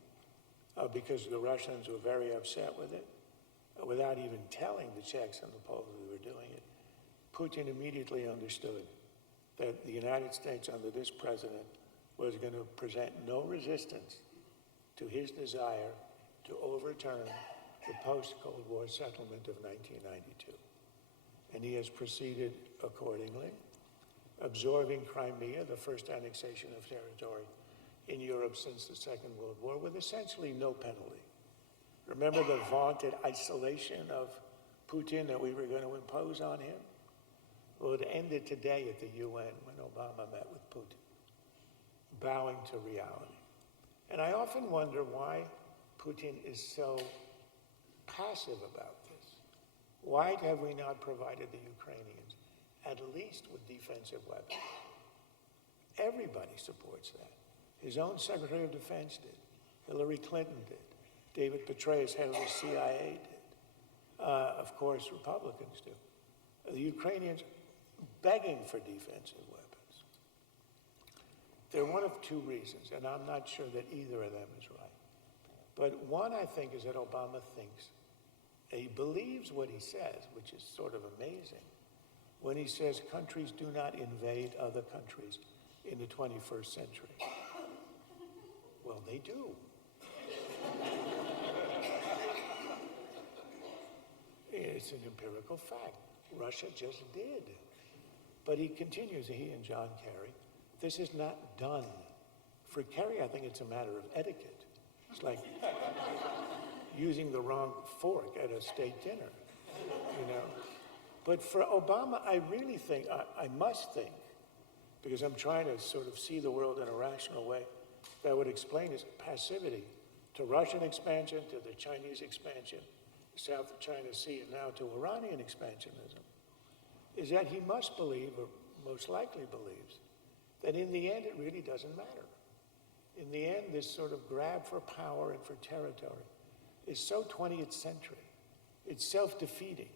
because the Russians were very upset with it, without even telling the Czechs and the Poles we were doing it. Putin immediately understood that the United States under this president was going to present no resistance to his desire to overturn the post-Cold War settlement of 1992. And he has proceeded accordingly, absorbing Crimea, the first annexation of territory in Europe since the Second World War, with essentially no penalty. Remember the vaunted isolation of Putin that we were going to impose on him? Well, it ended today at the UN when Obama met with Putin, bowing to reality. And I often wonder why Putin is so passive about this. Why have we not provided the Ukrainians at least with defensive weapons? Everybody supports that. His own Secretary of Defense did. Hillary Clinton did. David Petraeus, head of the CIA, did. Of course, Republicans do. The Ukrainians begging for defensive weapons. They're one of two reasons, and I'm not sure that either of them is right. But one, I think, is that Obama thinks, he believes what he says, which is sort of amazing, when he says countries do not invade other countries in the 21st century. Well, they do. It's an empirical fact. Russia just did. But he continues, he and John Kerry, This is not done. For Kerry, I think it's a matter of etiquette. It's like using the wrong fork at a state dinner, you know. But for Obama, I really think, I must think, because I'm trying to sort of see the world in a rational way, that would explain his passivity to Russian expansion, to the Chinese expansion, South China Sea, and now to Iranian expansionism, is that he must believe, or most likely believes, that in the end it really doesn't matter. In the end, this sort of grab for power and for territory is so 20th century. It's self-defeating.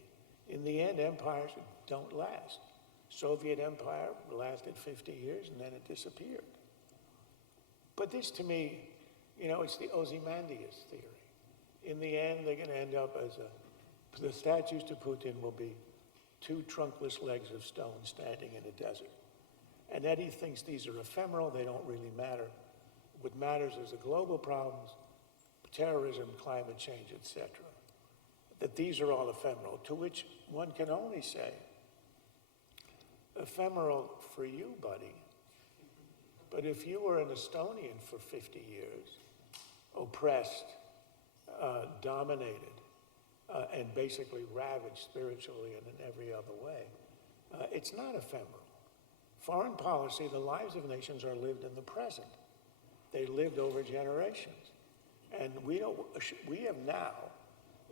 In the end, empires don't last. Soviet Empire lasted 50 years and then it disappeared. But this, to me, you know, it's the Ozymandias theory. In the end, they're going to end up as the statues to Putin will be two trunkless legs of stone standing in a desert. And that he thinks these are ephemeral, they don't really matter. What matters is the global problems, terrorism, climate change, etc. That these are all ephemeral, to which one can only say, ephemeral for you, buddy. But if you were an Estonian for 50 years, oppressed, dominated, and basically ravaged spiritually and in every other way, it's not ephemeral. Foreign policy, the lives of nations are lived in the present. They lived over generations. And we have now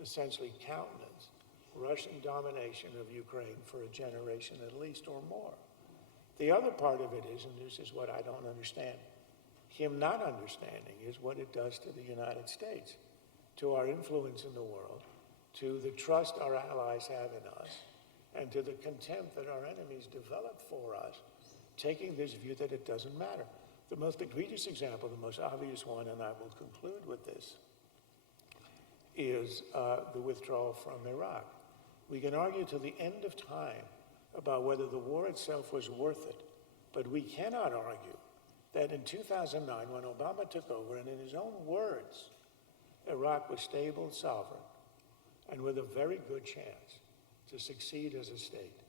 essentially countenanced Russian domination of Ukraine for a generation at least or more. The other part of it is, and this is what I don't understand, him not understanding is what it does to the United States, to our influence in the world, to the trust our allies have in us, and to the contempt that our enemies develop for us, taking this view that it doesn't matter. The most egregious example, the most obvious one, and I will conclude with this, is the withdrawal from Iraq. We can argue to the end of time about whether the war itself was worth it, but we cannot argue that in 2009, when Obama took over, and in his own words, Iraq was stable, sovereign, and with a very good chance to succeed as a state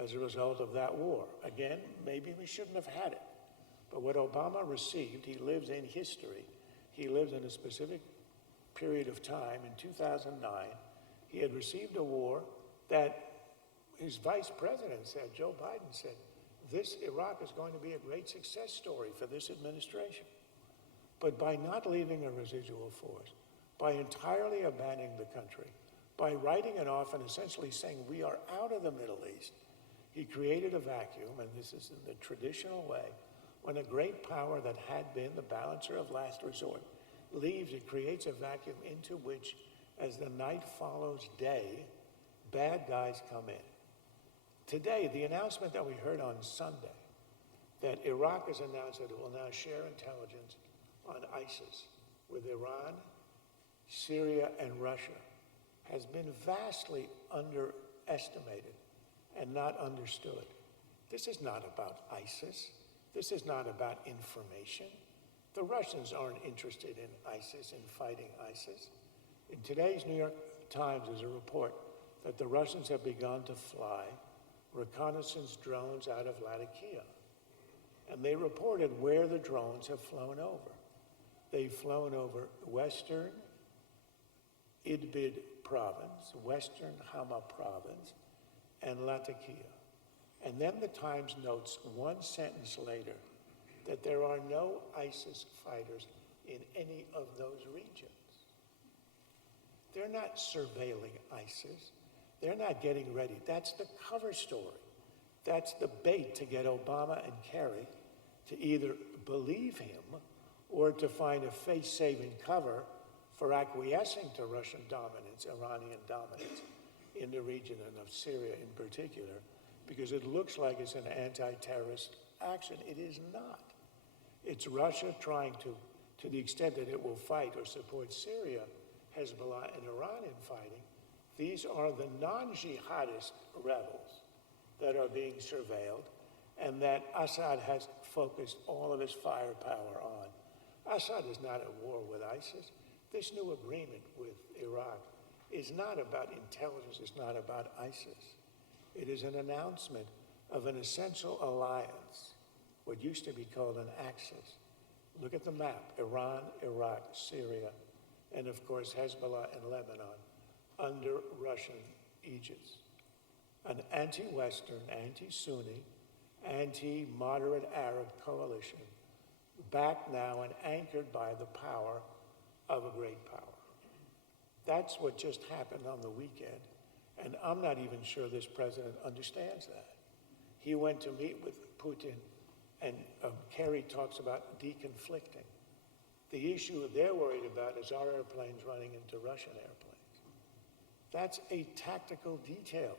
as a result of that war. Again, maybe we shouldn't have had it, but what Obama received, he lives in history. He lives in a specific period of time. In 2009, he had received a war that his vice president said, Joe Biden said, this Iraq is going to be a great success story for this administration. But by not leaving a residual force, by entirely abandoning the country, by writing it off and essentially saying we are out of the Middle East, he created a vacuum, and this is in the traditional way, when a great power that had been the balancer of last resort leaves, it creates a vacuum into which, as the night follows day, bad guys come in. Today, the announcement that we heard on Sunday, that Iraq has announced that it will now share intelligence on ISIS with Iran, Syria, and Russia, has been vastly underestimated and not understood. This is not about ISIS. This is not about information. The Russians aren't interested in ISIS, in fighting ISIS. In today's New York Times, there's a report that the Russians have begun to fly reconnaissance drones out of Latakia. And they reported where the drones have flown over. They've flown over western Idlib province, western Hama province, and Latakia. And then the Times notes one sentence later that there are no ISIS fighters in any of those regions. They're not surveilling ISIS. They're not getting ready. That's the cover story. That's the bait to get Obama and Kerry to either believe him or to find a face-saving cover for acquiescing to Russian dominance, Iranian dominance in the region and of Syria in particular, because it looks like it's an anti-terrorist action. It is not. It's Russia trying to the extent that it will fight or support Syria, Hezbollah, and Iran in fighting. These are the non-jihadist rebels that are being surveilled and that Assad has focused all of his firepower on. Assad is not at war with ISIS. This new agreement with Iraq is not about intelligence, it's not about ISIS. It is an announcement of an essential alliance what used to be called an axis. Look at the map: Iran, Iraq, Syria, and of course Hezbollah and Lebanon under Russian aegis. An anti-Western, anti-Sunni, anti-moderate Arab coalition, backed now and anchored by the power of a great power. That's what just happened on the weekend, and I'm not even sure this president understands that. He went to meet with Putin, and Kerry talks about deconflicting. The issue they're worried about is our airplanes running into Russian airplanes. That's a tactical detail.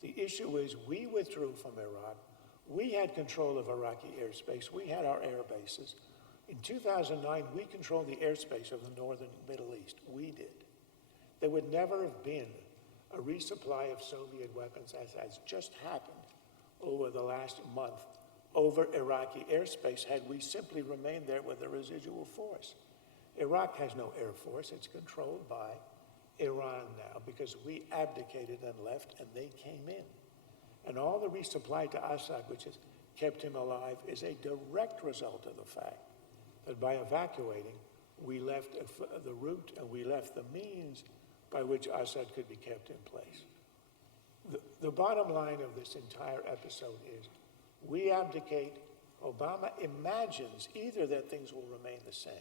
The issue is we withdrew from Iraq. We had control of Iraqi airspace. We had our air bases. In 2009, we controlled the airspace of the northern Middle East. We did. There would never have been a resupply of Soviet weapons, as has just happened over the last month, over Iraqi airspace had we simply remained there with a residual force. Iraq has no air force. It's controlled by Iran now because we abdicated and left and they came in. And all the resupply to Assad, which has kept him alive, is a direct result of the fact that by evacuating, we left the route and we left the means by which Assad could be kept in place. The bottom line of this entire episode is we abdicate. Obama imagines either that things will remain the same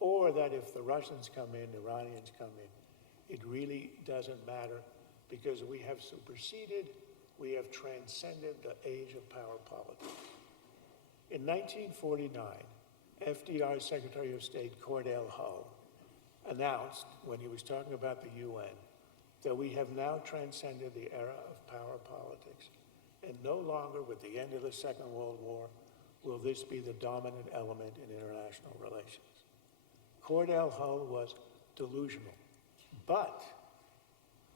or that if the Russians come in, Iranians come in, it really doesn't matter because we have superseded, we have transcended the age of power politics. In 1949, FDR's Secretary of State Cordell Hull announced, when he was talking about the UN, that we have now transcended the era of power politics, and no longer, with the end of the Second World War, will this be the dominant element in international relations. Cordell Hull was delusional, but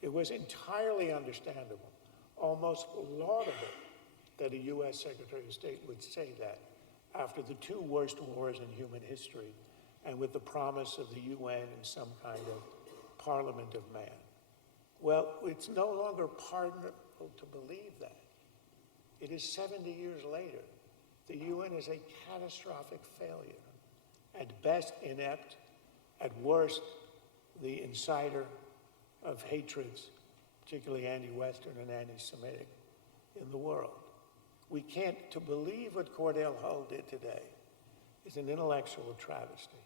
it was entirely understandable, almost laudable, that a U.S. Secretary of State would say that after the two worst wars in human history and with the promise of the UN and some kind of parliament of man. Well, it's no longer pardonable to believe that. It is 70 years later. The UN is a catastrophic failure. At best, inept. At worst, the inciter of hatreds, particularly anti-Western and anti-Semitic, in the world. We can't, to believe what Cordell Hull did today is an intellectual travesty.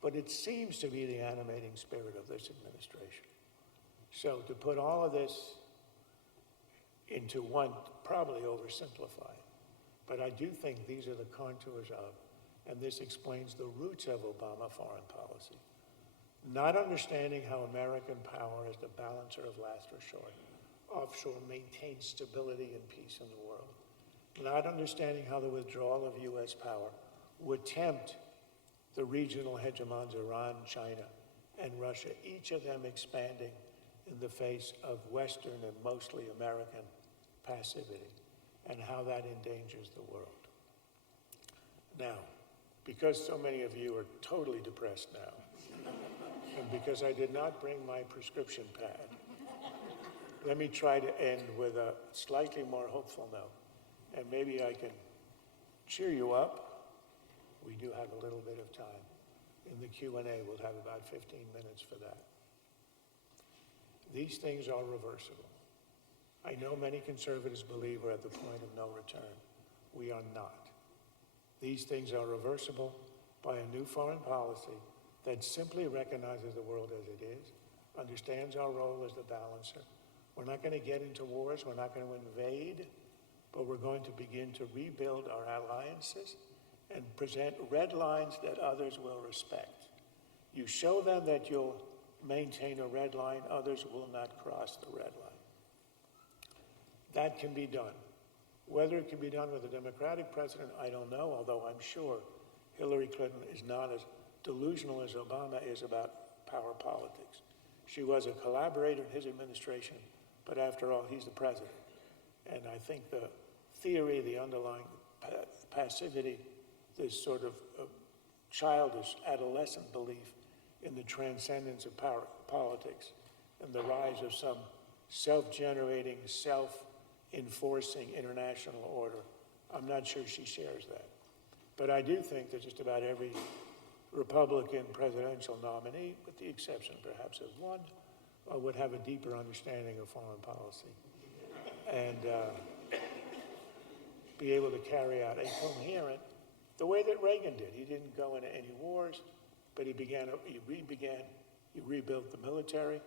But it seems to be the animating spirit of this administration. So to put all of this into one, probably oversimplified, but I do think these are the contours of, and this explains the roots of Obama foreign policy. Not understanding how American power as the balancer of last resort offshore maintains stability and peace in the world. Not understanding how the withdrawal of U.S. power would tempt the regional hegemons, Iran, China, and Russia, each of them expanding in the face of Western and mostly American passivity, and how that endangers the world. Now, because so many of you are totally depressed now, and because I did not bring my prescription pad, let me try to end with a slightly more hopeful note, and maybe I can cheer you up. We do have a little bit of time. In the Q&A, we'll have about 15 minutes for that. These things are reversible. I know many conservatives believe we're at the point of no return. We are not. These things are reversible by a new foreign policy that simply recognizes the world as it is, understands our role as the balancer. We're not going to get into wars, we're not going to invade, but we're going to begin to rebuild our alliances and present red lines that others will respect. You show them that you'll maintain a red line, others will not cross the red line. That can be done. Whether it can be done with a Democratic president, I don't know, although I'm sure Hillary Clinton is not as delusional as Obama is about power politics. She was a collaborator in his administration, but after all, he's the president. And I think the theory, the underlying passivity, this sort of childish adolescent belief in the transcendence of power politics and the rise of some self-generating, self-enforcing international order I'm not sure she shares that. But I do think that just about every Republican presidential nominee, with the exception perhaps of one, would have a deeper understanding of foreign policy and be able to carry out a coherent, the way that Reagan did. He didn't go into any wars, but he rebuilt the military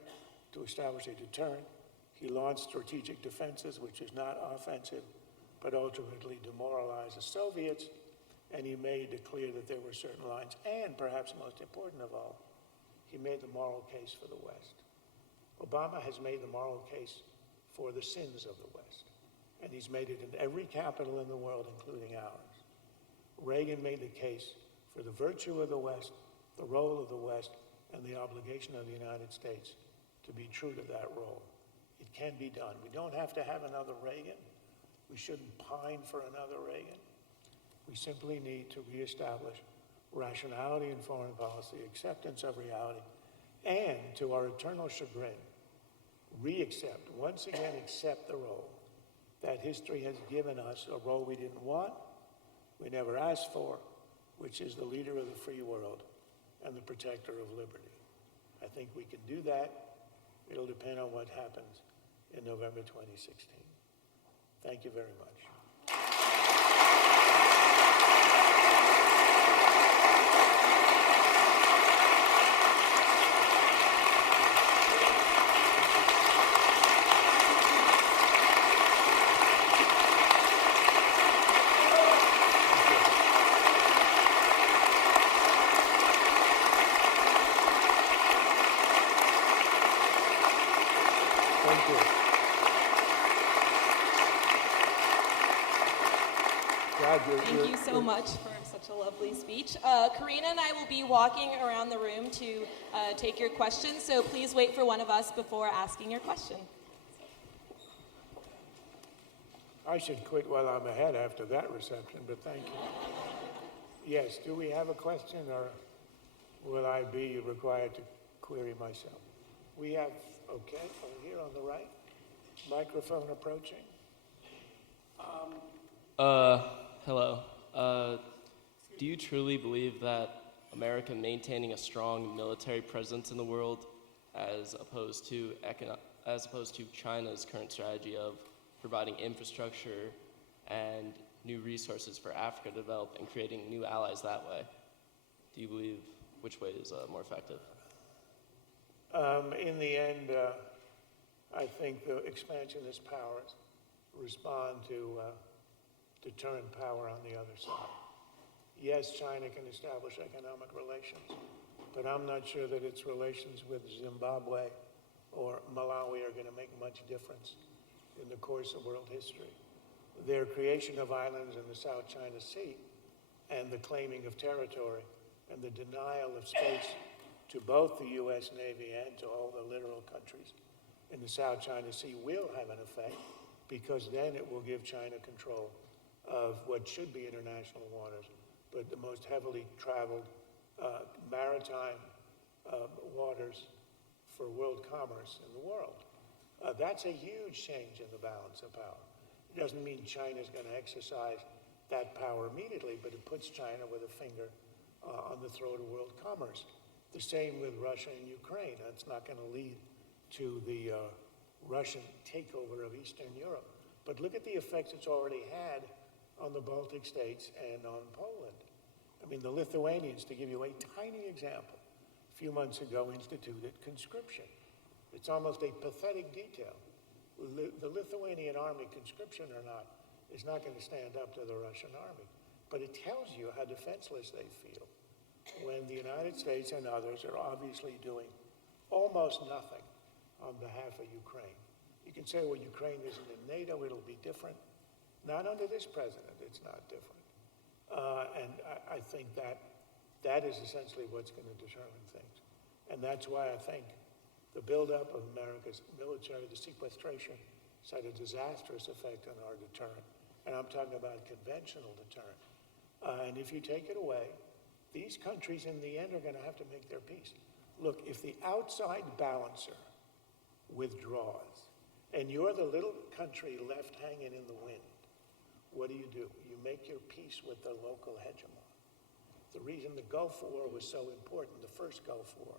to establish a deterrent. He launched strategic defenses, which is not offensive, but ultimately demoralized the Soviets, and he made it clear that there were certain lines. And perhaps most important of all, he made the moral case for the West. Obama has made the moral case for the sins of the West, and he's made it in every capital in the world, including ours. Reagan made the case for the virtue of the West, the role of the West, and the obligation of the United States to be true to that role. It can be done. We don't have to have another Reagan. We shouldn't pine for another Reagan. We simply need to reestablish rationality in foreign policy, acceptance of reality, and, to our eternal chagrin, once again accept the role that history has given us, a role we didn't want, we never asked for, which is the leader of the free world and the protector of liberty. I think we can do that. It'll depend on what happens in November 2016. Thank you very much. Thank you. God, Thank you so much for such a lovely speech. Karina and I will be walking around the room to take your questions, so please wait for one of us before asking your question. I should quit while I'm ahead after that reception, but thank you. Yes, do we have a question, or will I be required to query myself? We have, okay, over here on the right, microphone approaching. Hello. Do you truly believe that America maintaining a strong military presence in the world, as opposed to China's current strategy of providing infrastructure and new resources for Africa to develop and creating new allies that way, do you believe which way is more effective? In the end, I think the expansionist powers respond to deterrent power on the other side. Yes, China can establish economic relations, but I'm not sure that its relations with Zimbabwe or Malawi are going to make much difference in the course of world history. Their creation of islands in the South China Sea and the claiming of territory and the denial of space to both the U.S. Navy and to all the littoral countries in the South China Sea will have an effect, because then it will give China control of what should be international waters, but the most heavily traveled maritime waters for world commerce in the world. That's a huge change in the balance of power. It doesn't mean China's going to exercise that power immediately, but it puts China with a finger on the throat of world commerce. The same with Russia and Ukraine. That's not going to lead to the Russian takeover of Eastern Europe. But look at the effects it's already had on the Baltic states and on Poland. I mean, the Lithuanians, to give you a tiny example, a few months ago instituted conscription. It's almost a pathetic detail. The Lithuanian army, conscription or not, is not going to stand up to the Russian army. But it tells you how defenseless they feel when the United States and others are obviously doing almost nothing on behalf of Ukraine. You can say, well, Ukraine isn't in NATO, it'll be different. Not under this president, it's not different. And I think that is essentially what's going to determine things. And that's why I think the buildup of America's military, the sequestration, has had a disastrous effect on our deterrent. And I'm talking about conventional deterrent. And if you take it away, these countries in the end are going to have to make their peace. Look, if the outside balancer withdraws, and you're the little country left hanging in the wind, what do? You make your peace with the local hegemon. The reason the Gulf War was so important, the first Gulf War,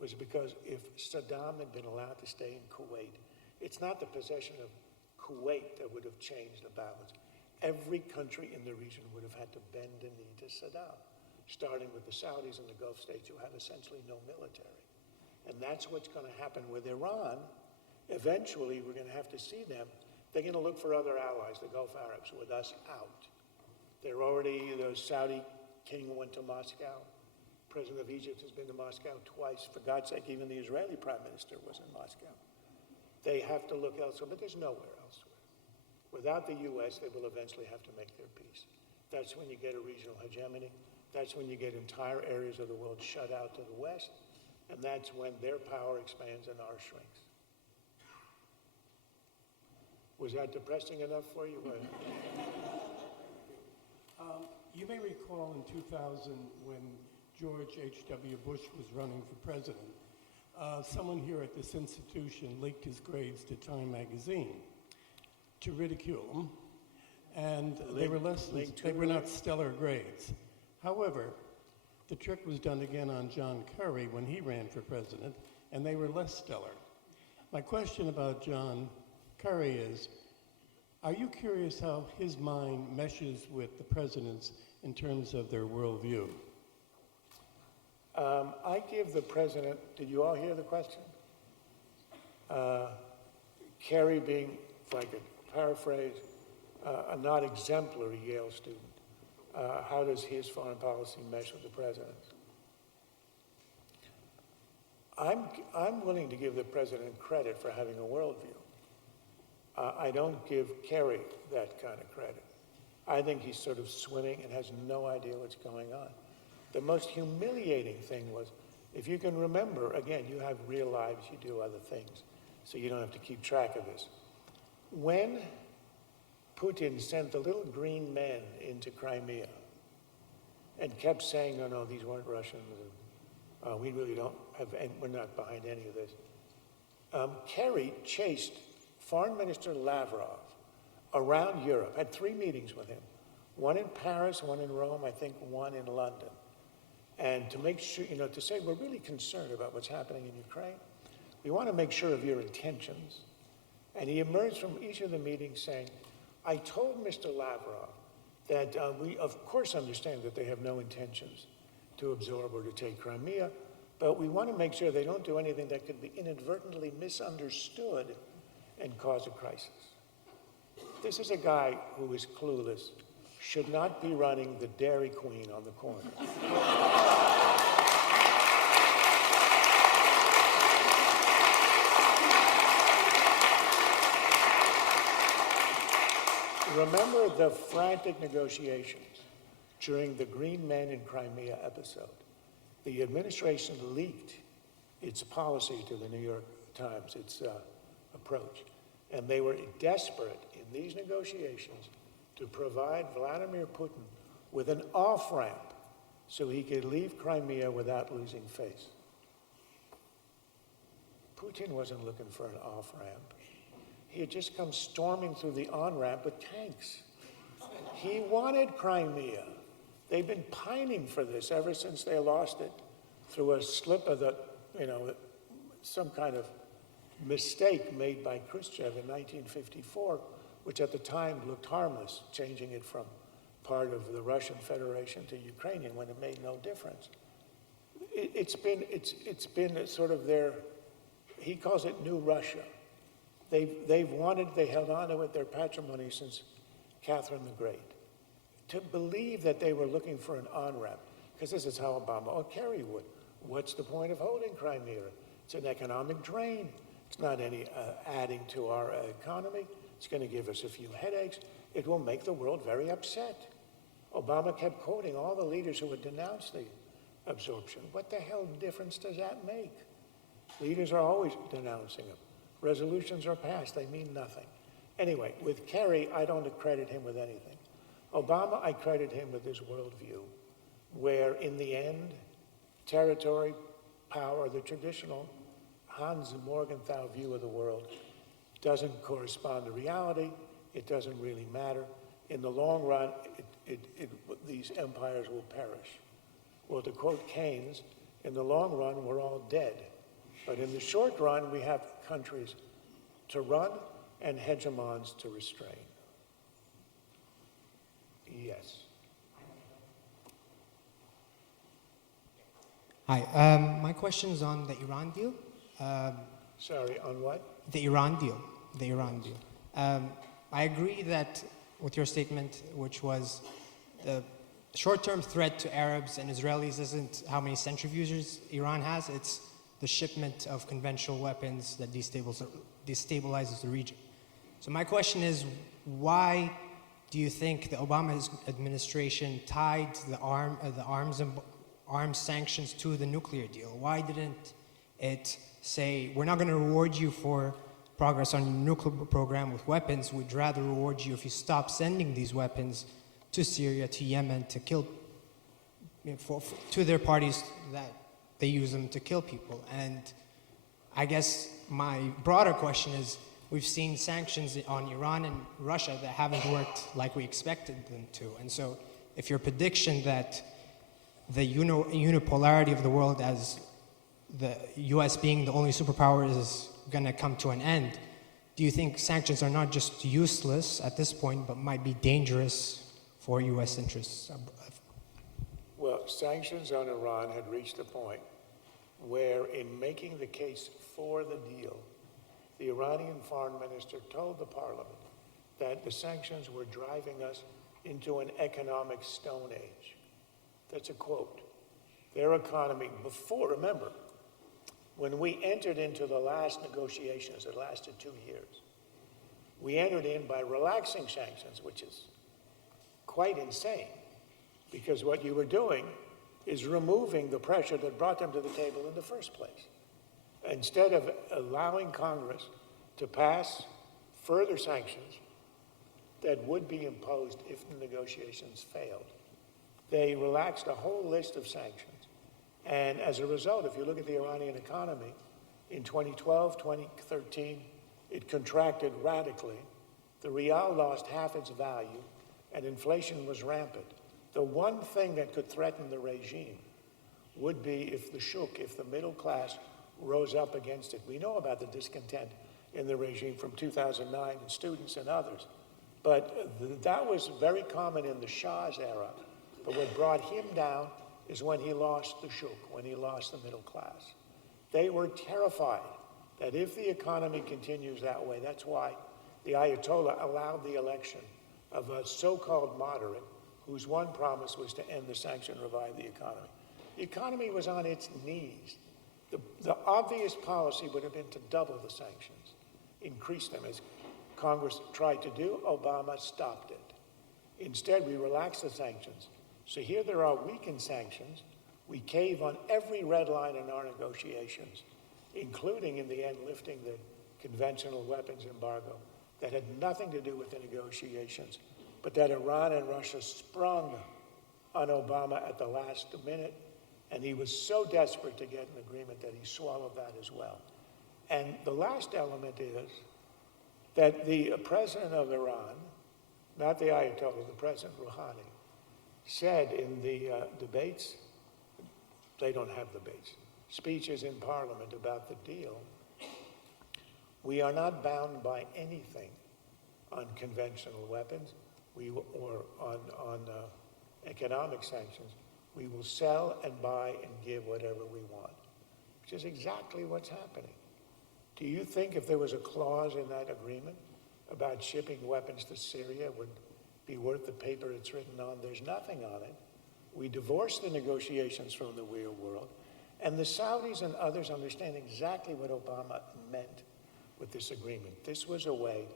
was because if Saddam had been allowed to stay in Kuwait, it's not the possession of Kuwait that would have changed the balance. Every country in the region would have had to bend the knee to Saddam, starting with the Saudis and the Gulf states who had essentially no military. And that's what's going to happen with Iran. Eventually, we're going to have to see them. They're going to look for other allies, the Gulf Arabs, with us out. They're already, the Saudi king went to Moscow. President of Egypt has been to Moscow twice. For God's sake, even the Israeli prime minister was in Moscow. They have to look elsewhere, but there's nowhere elsewhere. Without the U.S., they will eventually have to make their peace. That's when you get a regional hegemony. That's when you get entire areas of the world shut out to the West. And that's when their power expands and ours shrinks. Was that depressing enough for you? You may recall in 2000 when George H.W. Bush was running for president, someone here at this institution leaked his grades to Time magazine to ridicule him, and they were not stellar grades. However, the trick was done again on John Kerry when he ran for president, and they were less stellar. My question about John Kerry is, are you curious how his mind meshes with the president's in terms of their worldview? I give the president, did you all hear the question? Kerry being, if I could paraphrase, a not exemplary Yale student. How does his foreign policy mesh with the president's? I'm willing to give the president credit for having a worldview. I don't give Kerry that kind of credit. I think he's sort of swimming and has no idea what's going on. The most humiliating thing was, if you can remember, again, you have real lives, you do other things, so you don't have to keep track of this. When Putin sent the little green men into Crimea and kept saying, no, these weren't Russians, and, we really don't have, and we're not behind any of this. Kerry chased Foreign Minister Lavrov around Europe, had 3 meetings with him, one in Paris, one in Rome, I think one in London. And to make sure, to say we're really concerned about what's happening in Ukraine, we want to make sure of your intentions. And he emerged from each of the meetings saying, I told Mr. Lavrov that we of course understand that they have no intentions to absorb or to take Crimea, but we want to make sure they don't do anything that could be inadvertently misunderstood and cause a crisis. This is a guy who is clueless, should not be running the Dairy Queen on the corner. Remember the frantic negotiations during the Green Men in Crimea episode. The administration leaked its policy to the New York Times, its approach. And they were desperate in these negotiations to provide Vladimir Putin with an off-ramp so he could leave Crimea without losing face. Putin wasn't looking for an off-ramp. He had just come storming through the on-ramp with tanks. He wanted Crimea. They've been pining for this ever since they lost it through a slip of the, some kind of mistake made by Khrushchev in 1954, which at the time looked harmless, changing it from part of the Russian Federation to Ukrainian when it made no difference. It's been sort of their, he calls it New Russia. They held on to it, their patrimony since Catherine the Great. To believe that they were looking for an on-ramp, because this is how Obama or Kerry would. What's the point of holding Crimea? It's an economic drain. It's not any adding to our economy. It's going to give us a few headaches. It will make the world very upset. Obama kept quoting all the leaders who would denounce the absorption. What the hell difference does that make? Leaders are always denouncing them. Resolutions are passed. They mean nothing. Anyway, with Kerry, I don't credit him with anything. Obama, I credit him with his worldview, where in the end, territory, power, the traditional Hans Morgenthau view of the world doesn't correspond to reality. It doesn't really matter. in the long run, these empires will perish. Well, to quote Keynes, in the long run, we're all dead. But in the short run, we have countries to run and hegemons to restrain. Yes. Hi, my question is on the Iran deal. Sorry, on what? The Iran deal. The Iran deal. I agree that with your statement, which was the short-term threat to Arabs and Israelis isn't how many centrifuges Iran has, it's the shipment of conventional weapons that destabilizes the region. So my question is, why do you think the Obama administration tied the arms sanctions to the nuclear deal? Why didn't it say, we're not going to reward you for progress on your nuclear program with weapons, we'd rather reward you if you stop sending these weapons to Syria, to Yemen, to kill, to their parties that they use them to kill people. And I guess my broader question is, we've seen sanctions on Iran and Russia that haven't worked like we expected them to. And so if your prediction that the unipolarity of the world as the US being the only superpower is going to come to an end, do you think sanctions are not just useless at this point, but might be dangerous for US interests? Well, sanctions on Iran had reached a point where, in making the case for the deal, the Iranian foreign minister told the parliament that the sanctions were driving us into an economic stone age. That's a quote. Their economy before, remember, when we entered into the last negotiations that lasted 2 years, we entered in by relaxing sanctions, which is quite insane, because what you were doing is removing the pressure that brought them to the table in the first place. Instead of allowing Congress to pass further sanctions that would be imposed if the negotiations failed, they relaxed a whole list of sanctions. And as a result, if you look at the Iranian economy, in 2012, 2013, it contracted radically. The rial lost half its value, and inflation was rampant. The one thing that could threaten the regime would be if the middle class rose up against it. We know about the discontent in the regime from 2009 and students and others. But that was very common in the Shah's era. But what brought him down is when he lost the shuk, when he lost the middle class. They were terrified that if the economy continues that way, that's why the Ayatollah allowed the election of a so-called moderate whose one promise was to end the sanction, revive the economy. The economy was on its knees. The obvious policy would have been to double the sanctions, increase them, as Congress tried to do. Obama stopped it. Instead, we relaxed the sanctions. So here there are weakened sanctions. We cave on every red line in our negotiations, including, in the end, lifting the conventional weapons embargo that had nothing to do with the negotiations, but that Iran and Russia sprung on Obama at the last minute, and he was so desperate to get an agreement that he swallowed that as well. And the last element is that the president of Iran, not the Ayatollah, the President Rouhani, said in the debates, they don't have debates, speeches in Parliament about the deal, we are not bound by anything on conventional weapons or on economic sanctions. We will sell and buy and give whatever we want, which is exactly what's happening. Do you think if there was a clause in that agreement about shipping weapons to Syria, it would be worth the paper it's written on? There's nothing on it. We divorced the negotiations from the real world, and the Saudis and others understand exactly what Obama meant with this agreement. This was a way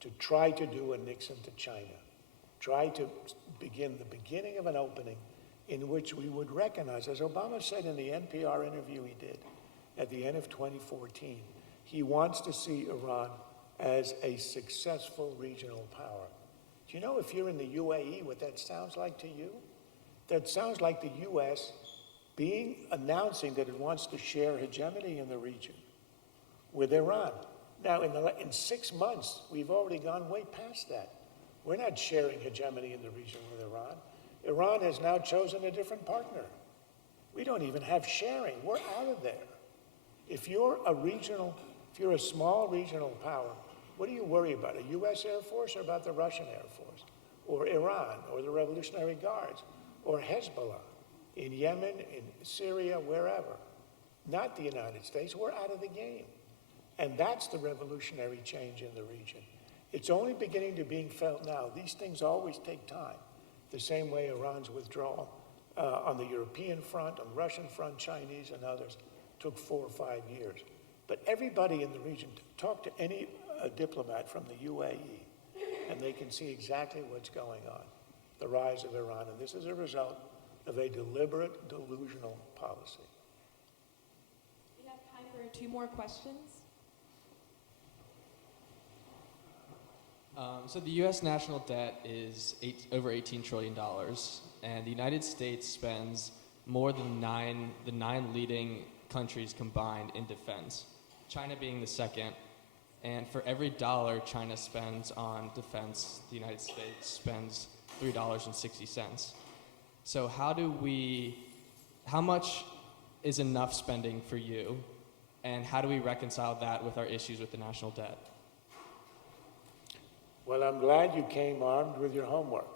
to try to do a Nixon to China, try to begin the beginning of an opening in which we would recognize, as Obama said in the NPR interview he did at the end of 2014, he wants to see Iran as a successful regional power. Do you know, if you're in the UAE, what that sounds like to you? That sounds like the U.S. announcing that it wants to share hegemony in the region with Iran. Now, in 6 months, we've already gone way past that. We're not sharing hegemony in the region with Iran. Iran has now chosen a different partner. We don't even have sharing. We're out of there. If you're a small regional power, what do you worry about? A U.S. Air Force or about the Russian Air Force? Or Iran, or the Revolutionary Guards, or Hezbollah in Yemen, in Syria, wherever? Not the United States. We're out of the game. And that's the revolutionary change in the region. It's only beginning to being felt now. These things always take time, the same way Iran's withdrawal on the European front, on the Russian front, Chinese and others, took 4 or 5 years. But everybody in the region, talk to any diplomat from the UAE, and they can see exactly what's going on, the rise of Iran. And this is a result of a deliberate, delusional policy. We have time for 2 more questions. So the U.S. national debt is over $18 trillion, and the United States spends more than the 9 leading countries combined in defense, China being the second. And for every dollar China spends on defense, the United States spends $3.60. So how much is enough spending for you, and how do we reconcile that with our issues with the national debt? Well, I'm glad you came armed with your homework.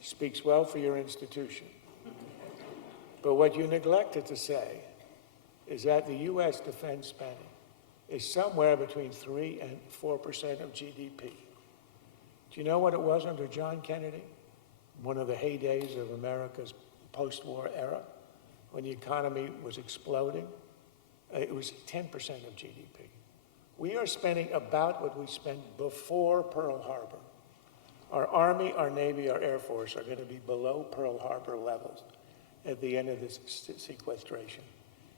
Speaks well for your institution. But what you neglected to say is that the U.S. defense spending is somewhere between 3 and 4% of GDP. Do you know what it was under John Kennedy, one of the heydays of America's post-war era, when the economy was exploding? It was 10% of GDP. We are spending about what we spent before Pearl Harbor. Our Army, our Navy, our Air Force are going to be below Pearl Harbor levels at the end of this sequestration.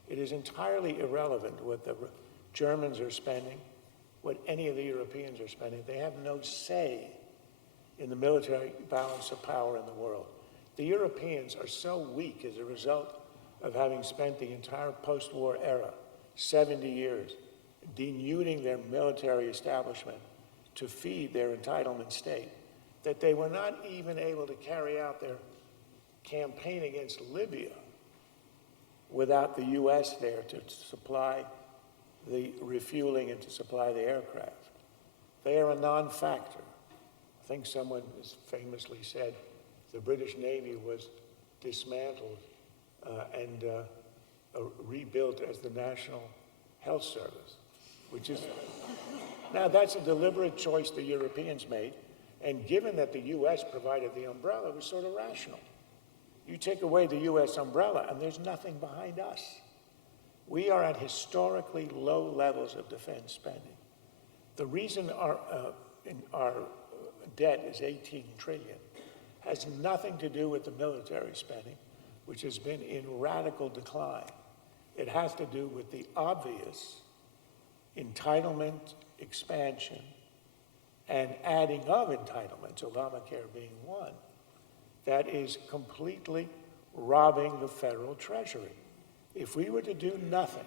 It is entirely irrelevant what the Germans are spending, what any of the Europeans are spending. They have no say in the military balance of power in the world. The Europeans are so weak as a result of having spent the entire post-war era, 70 years, denuding their military establishment to feed their entitlement state, that they were not even able to carry out their campaign against Libya without the U.S. there to supply the refueling and to supply the aircraft. They are a non-factor. I think someone has famously said the British Navy was dismantled and rebuilt as the National Health Service, which is, now that's a deliberate choice the Europeans made, and given that the U.S. provided the umbrella, it was sort of rational. You take away the U.S. umbrella, and there's nothing behind us. We are at historically low levels of defense spending. The reason our debt is $18 trillion has nothing to do with the military spending, which has been in radical decline. It has to do with the obvious entitlement expansion and adding of entitlements, Obamacare being one, that is completely robbing the federal treasury. If we were to do nothing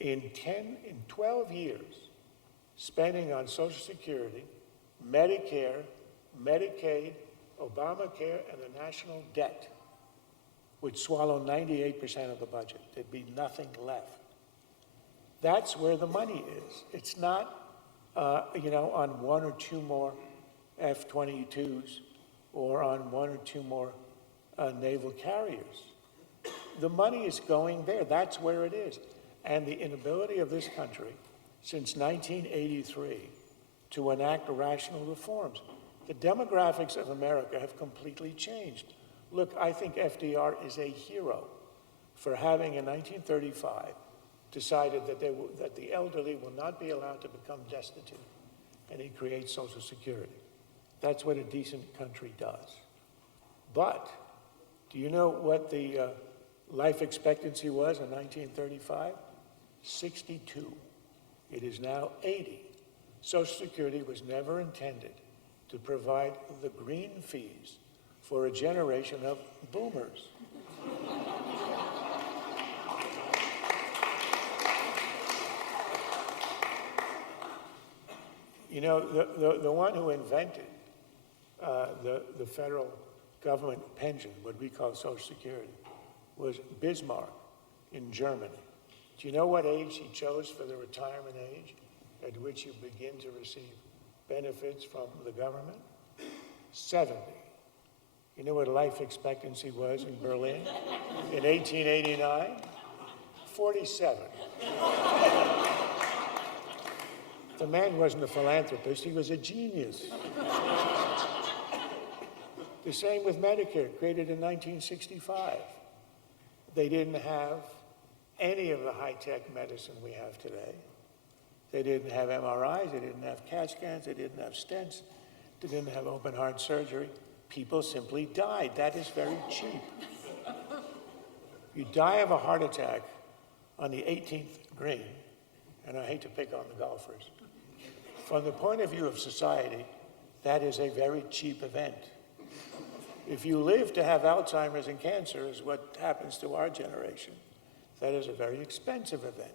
in 12 years, spending on Social Security, Medicare, Medicaid, Obamacare, and the national debt would swallow 98% of the budget. There'd be nothing left. That's where the money is. It's not, on 1 or 2 more F-22s or on 1 or 2 more naval carriers. The money is going there. That's where it is. And the inability of this country since 1983 to enact rational reforms. The demographics of America have completely changed. Look, I think FDR is a hero for having in 1935 decided that the elderly will not be allowed to become destitute, and he creates Social Security. That's what a decent country does. But do you know what the life expectancy was in 1935? 62. It is now 80. Social Security was never intended to provide the green fees for a generation of boomers. You know, the one who invented the federal government pension, what we call Social Security, was Bismarck in Germany. Do you know what age he chose for the retirement age at which you begin to receive benefits from the government? 70. You know what life expectancy was in Berlin in 1889? 47. The man wasn't a philanthropist, he was a genius. The same with Medicare, created in 1965. They didn't have any of the high-tech medicine we have today. They didn't have MRIs, they didn't have CAT scans, they didn't have stents, they didn't have open heart surgery. People simply died. That is very cheap. You die of a heart attack on the 18th green, and I hate to pick on the golfers. From the point of view of society, that is a very cheap event. If you live to have Alzheimer's and cancer, is what happens to our generation, that is a very expensive event.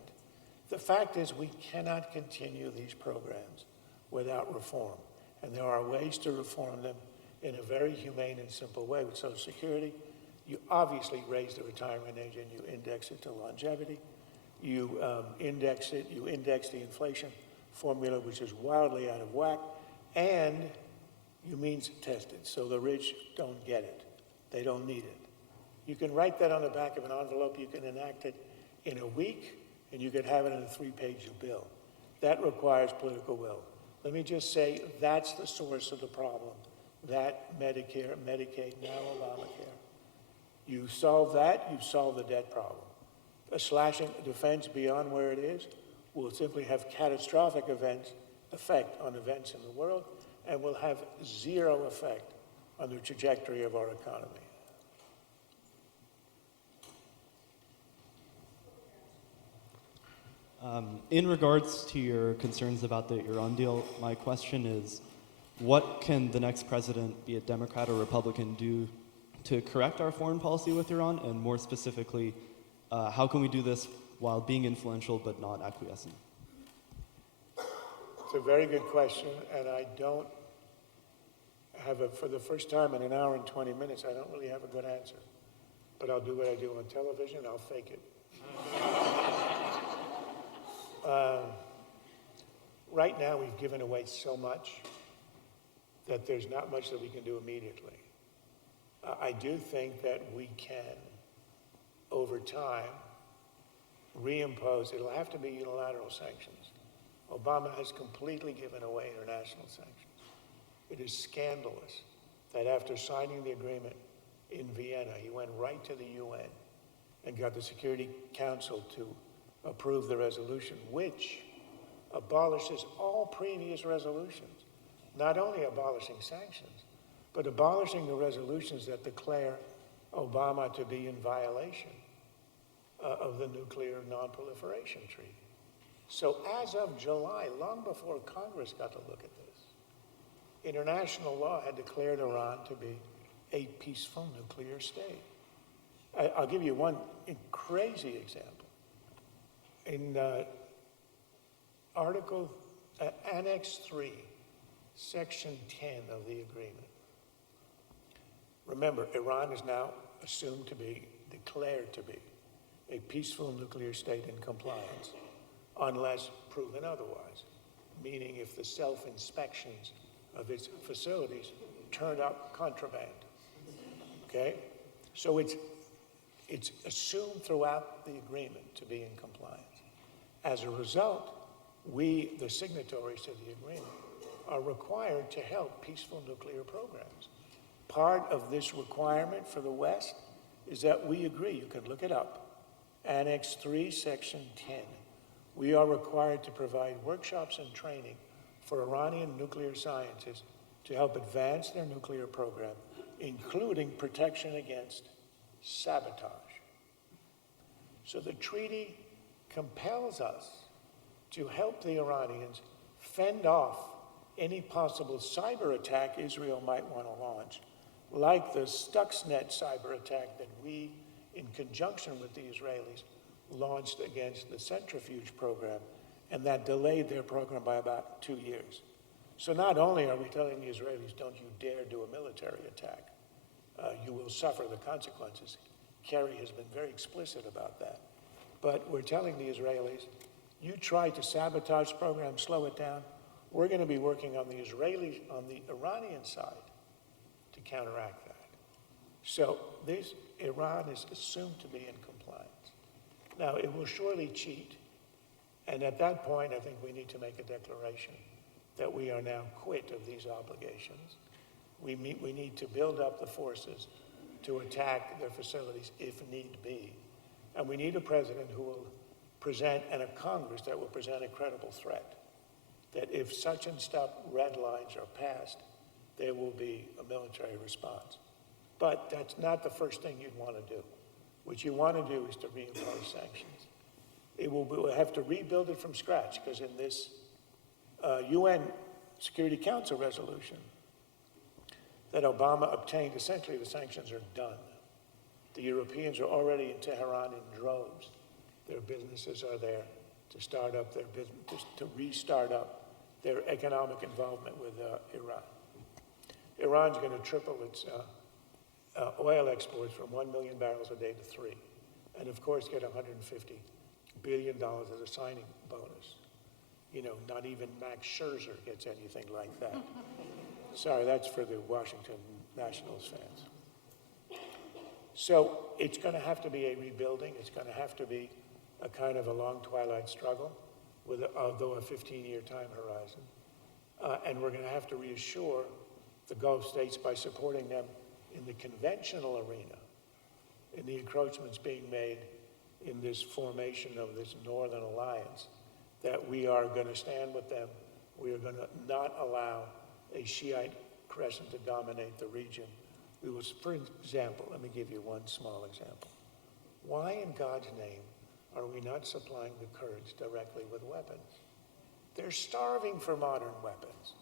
The fact is we cannot continue these programs without reform, and there are ways to reform them in a very humane and simple way. With Social Security, you obviously raise the retirement age and you index it to longevity. You index it, you index the inflation formula, which is wildly out of whack, and you means test it, so the rich don't get it. They don't need it. You can write that on the back of an envelope, you can enact it in a week, and you can have it in a 3-page bill. That requires political will. Let me just say that's the source of the problem. That Medicare, Medicaid, now Obamacare. You solve that, you solve the debt problem. A slashing defense beyond where it is will simply have catastrophic effect on events in the world, and will have zero effect on the trajectory of our economy. In regards to your concerns about the Iran deal, my question is, what can the next president, be it Democrat or Republican, do to correct our foreign policy with Iran? And more specifically, how can we do this while being influential but not acquiescing? It's a very good question, and I don't have for the first time in an hour and 20 minutes, I don't really have a good answer. But I'll do what I do on television, I'll fake it. Right now, we've given away so much that there's not much that we can do immediately. I do think that we can, over time, reimpose, it'll have to be unilateral sanctions. Obama has completely given away international sanctions. It is scandalous that after signing the agreement in Vienna, he went right to the UN and got the Security Council to approve the resolution, which abolishes all previous resolutions, not only abolishing sanctions, but abolishing the resolutions that declare Obama to be in violation of the Nuclear Non-Proliferation Treaty. So as of July, long before Congress got to look at this, international law had declared Iran to be a peaceful nuclear state. I'll give you one crazy example. In Annex 3, Section 10 of the agreement. Remember, Iran is now assumed to be, declared to be, a peaceful nuclear state in compliance, unless proven otherwise, meaning if the self-inspections of its facilities turn up contraband, okay? So it's assumed throughout the agreement to be in compliance. As a result, we, the signatories to the agreement, are required to help peaceful nuclear programs. Part of this requirement for the West is that we agree, you can look it up, Annex 3, Section 10. We are required to provide workshops and training for Iranian nuclear scientists to help advance their nuclear program, including protection against sabotage. So the treaty compels us to help the Iranians fend off any possible cyber attack Israel might want to launch, like the Stuxnet cyber attack that we, in conjunction with the Israelis, launched against the centrifuge program, and that delayed their program by about 2 years. So not only are we telling the Israelis, don't you dare do a military attack, you will suffer the consequences. Kerry has been very explicit about that. But we're telling the Israelis, you try to sabotage the program, slow it down, we're going to be working on the Iranian side to counteract that. So Iran is assumed to be in compliance. Now, it will surely cheat, and at that point, I think we need to make a declaration that we are now quit of these obligations. We need to build up the forces to attack their facilities if need be. And we need a president who will present, and a Congress that will present a credible threat, that if such and such red lines are passed, there will be a military response. But that's not the first thing you'd want to do. What you want to do is to reimpose sanctions. We'll have to rebuild it from scratch, because in this UN Security Council resolution that Obama obtained, essentially the sanctions are done. The Europeans are already in Tehran in droves. Their businesses are there to start up their business, to restart up their economic involvement with Iran. Iran's going to triple its oil exports from 1 million barrels a day to 3. And of course get $150 billion as a signing bonus. You know, not even Max Scherzer gets anything like that. Sorry, that's for the Washington Nationals fans. So it's going to have to be a rebuilding. It's going to have to be a kind of a long twilight struggle, with although a 15-year time horizon. And we're going to have to reassure the Gulf states by supporting them in the conventional arena, in the encroachments being made in this formation of this Northern Alliance, that we are going to stand with them. We are going to not allow a Shiite crescent to dominate the region. We will, for example, let me give you one small example. Why in God's name are we not supplying the Kurds directly with weapons? They're starving for modern weapons.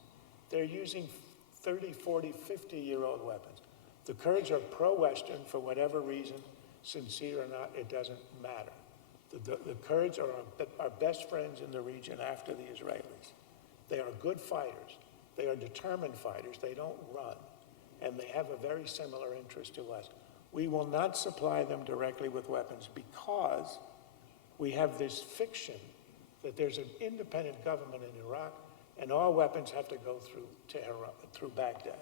They're using 30, 40, 50-year-old weapons. The Kurds are pro-Western for whatever reason, sincere or not, it doesn't matter. The Kurds are our best friends in the region after the Israelis. They are good fighters. They are determined fighters. They don't run. And they have a very similar interest to us. We will not supply them directly with weapons because we have this fiction that there's an independent government in Iraq and all weapons have to go through Tehran, through Baghdad.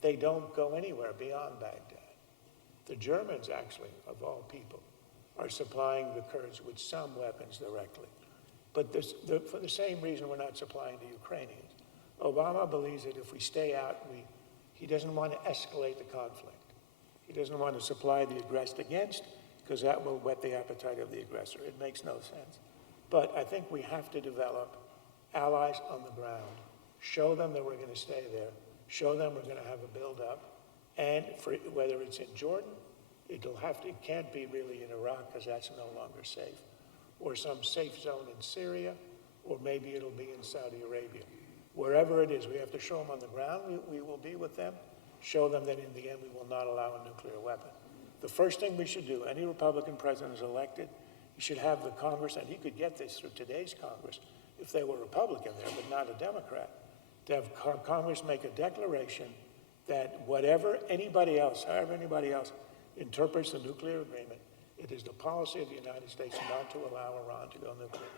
They don't go anywhere beyond Baghdad. The Germans, actually, of all people, are supplying the Kurds with some weapons directly. But for the same reason we're not supplying the Ukrainians. Obama believes that if we stay out, he doesn't want to escalate the conflict. He doesn't want to supply the aggressed against, because that will whet the appetite of the aggressor. It makes no sense. But I think we have to develop allies on the ground, show them that we're going to stay there, show them we're going to have a build-up, and whether it's in Jordan, it can't be really in Iraq because that's no longer safe, or some safe zone in Syria, or maybe it'll be in Saudi Arabia. Wherever it is, we have to show them on the ground, we will be with them, show them that in the end we will not allow a nuclear weapon. The first thing we should do, any Republican president is elected, he should have the Congress, and he could get this through today's Congress if they were Republican there, but not a Democrat, to have Congress make a declaration that whatever anybody else, however anybody else interprets the nuclear agreement, it is the policy of the United States not to allow Iran to go nuclear,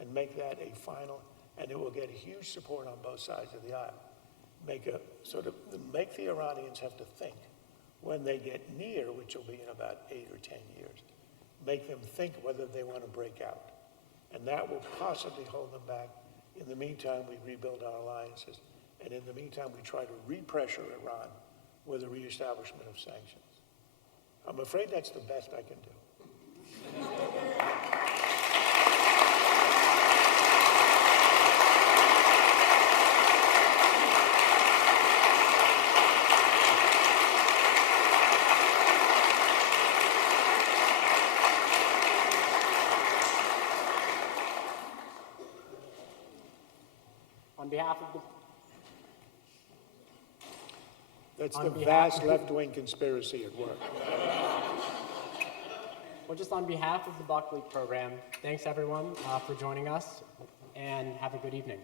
and make that a final, and it will get huge support on both sides of the aisle. Make the Iranians have to think when they get near, which will be in about 8 or 10 years, make them think whether they want to break out. And that will possibly hold them back. In the meantime, we rebuild our alliances. And in the meantime, we try to repressure Iran with a reestablishment of sanctions. I'm afraid that's the best I can do. On behalf of the That's On the behalf vast of- left-wing conspiracy at work. Well, just on behalf of the Buckley program, thanks everyone for joining us, and have a good evening.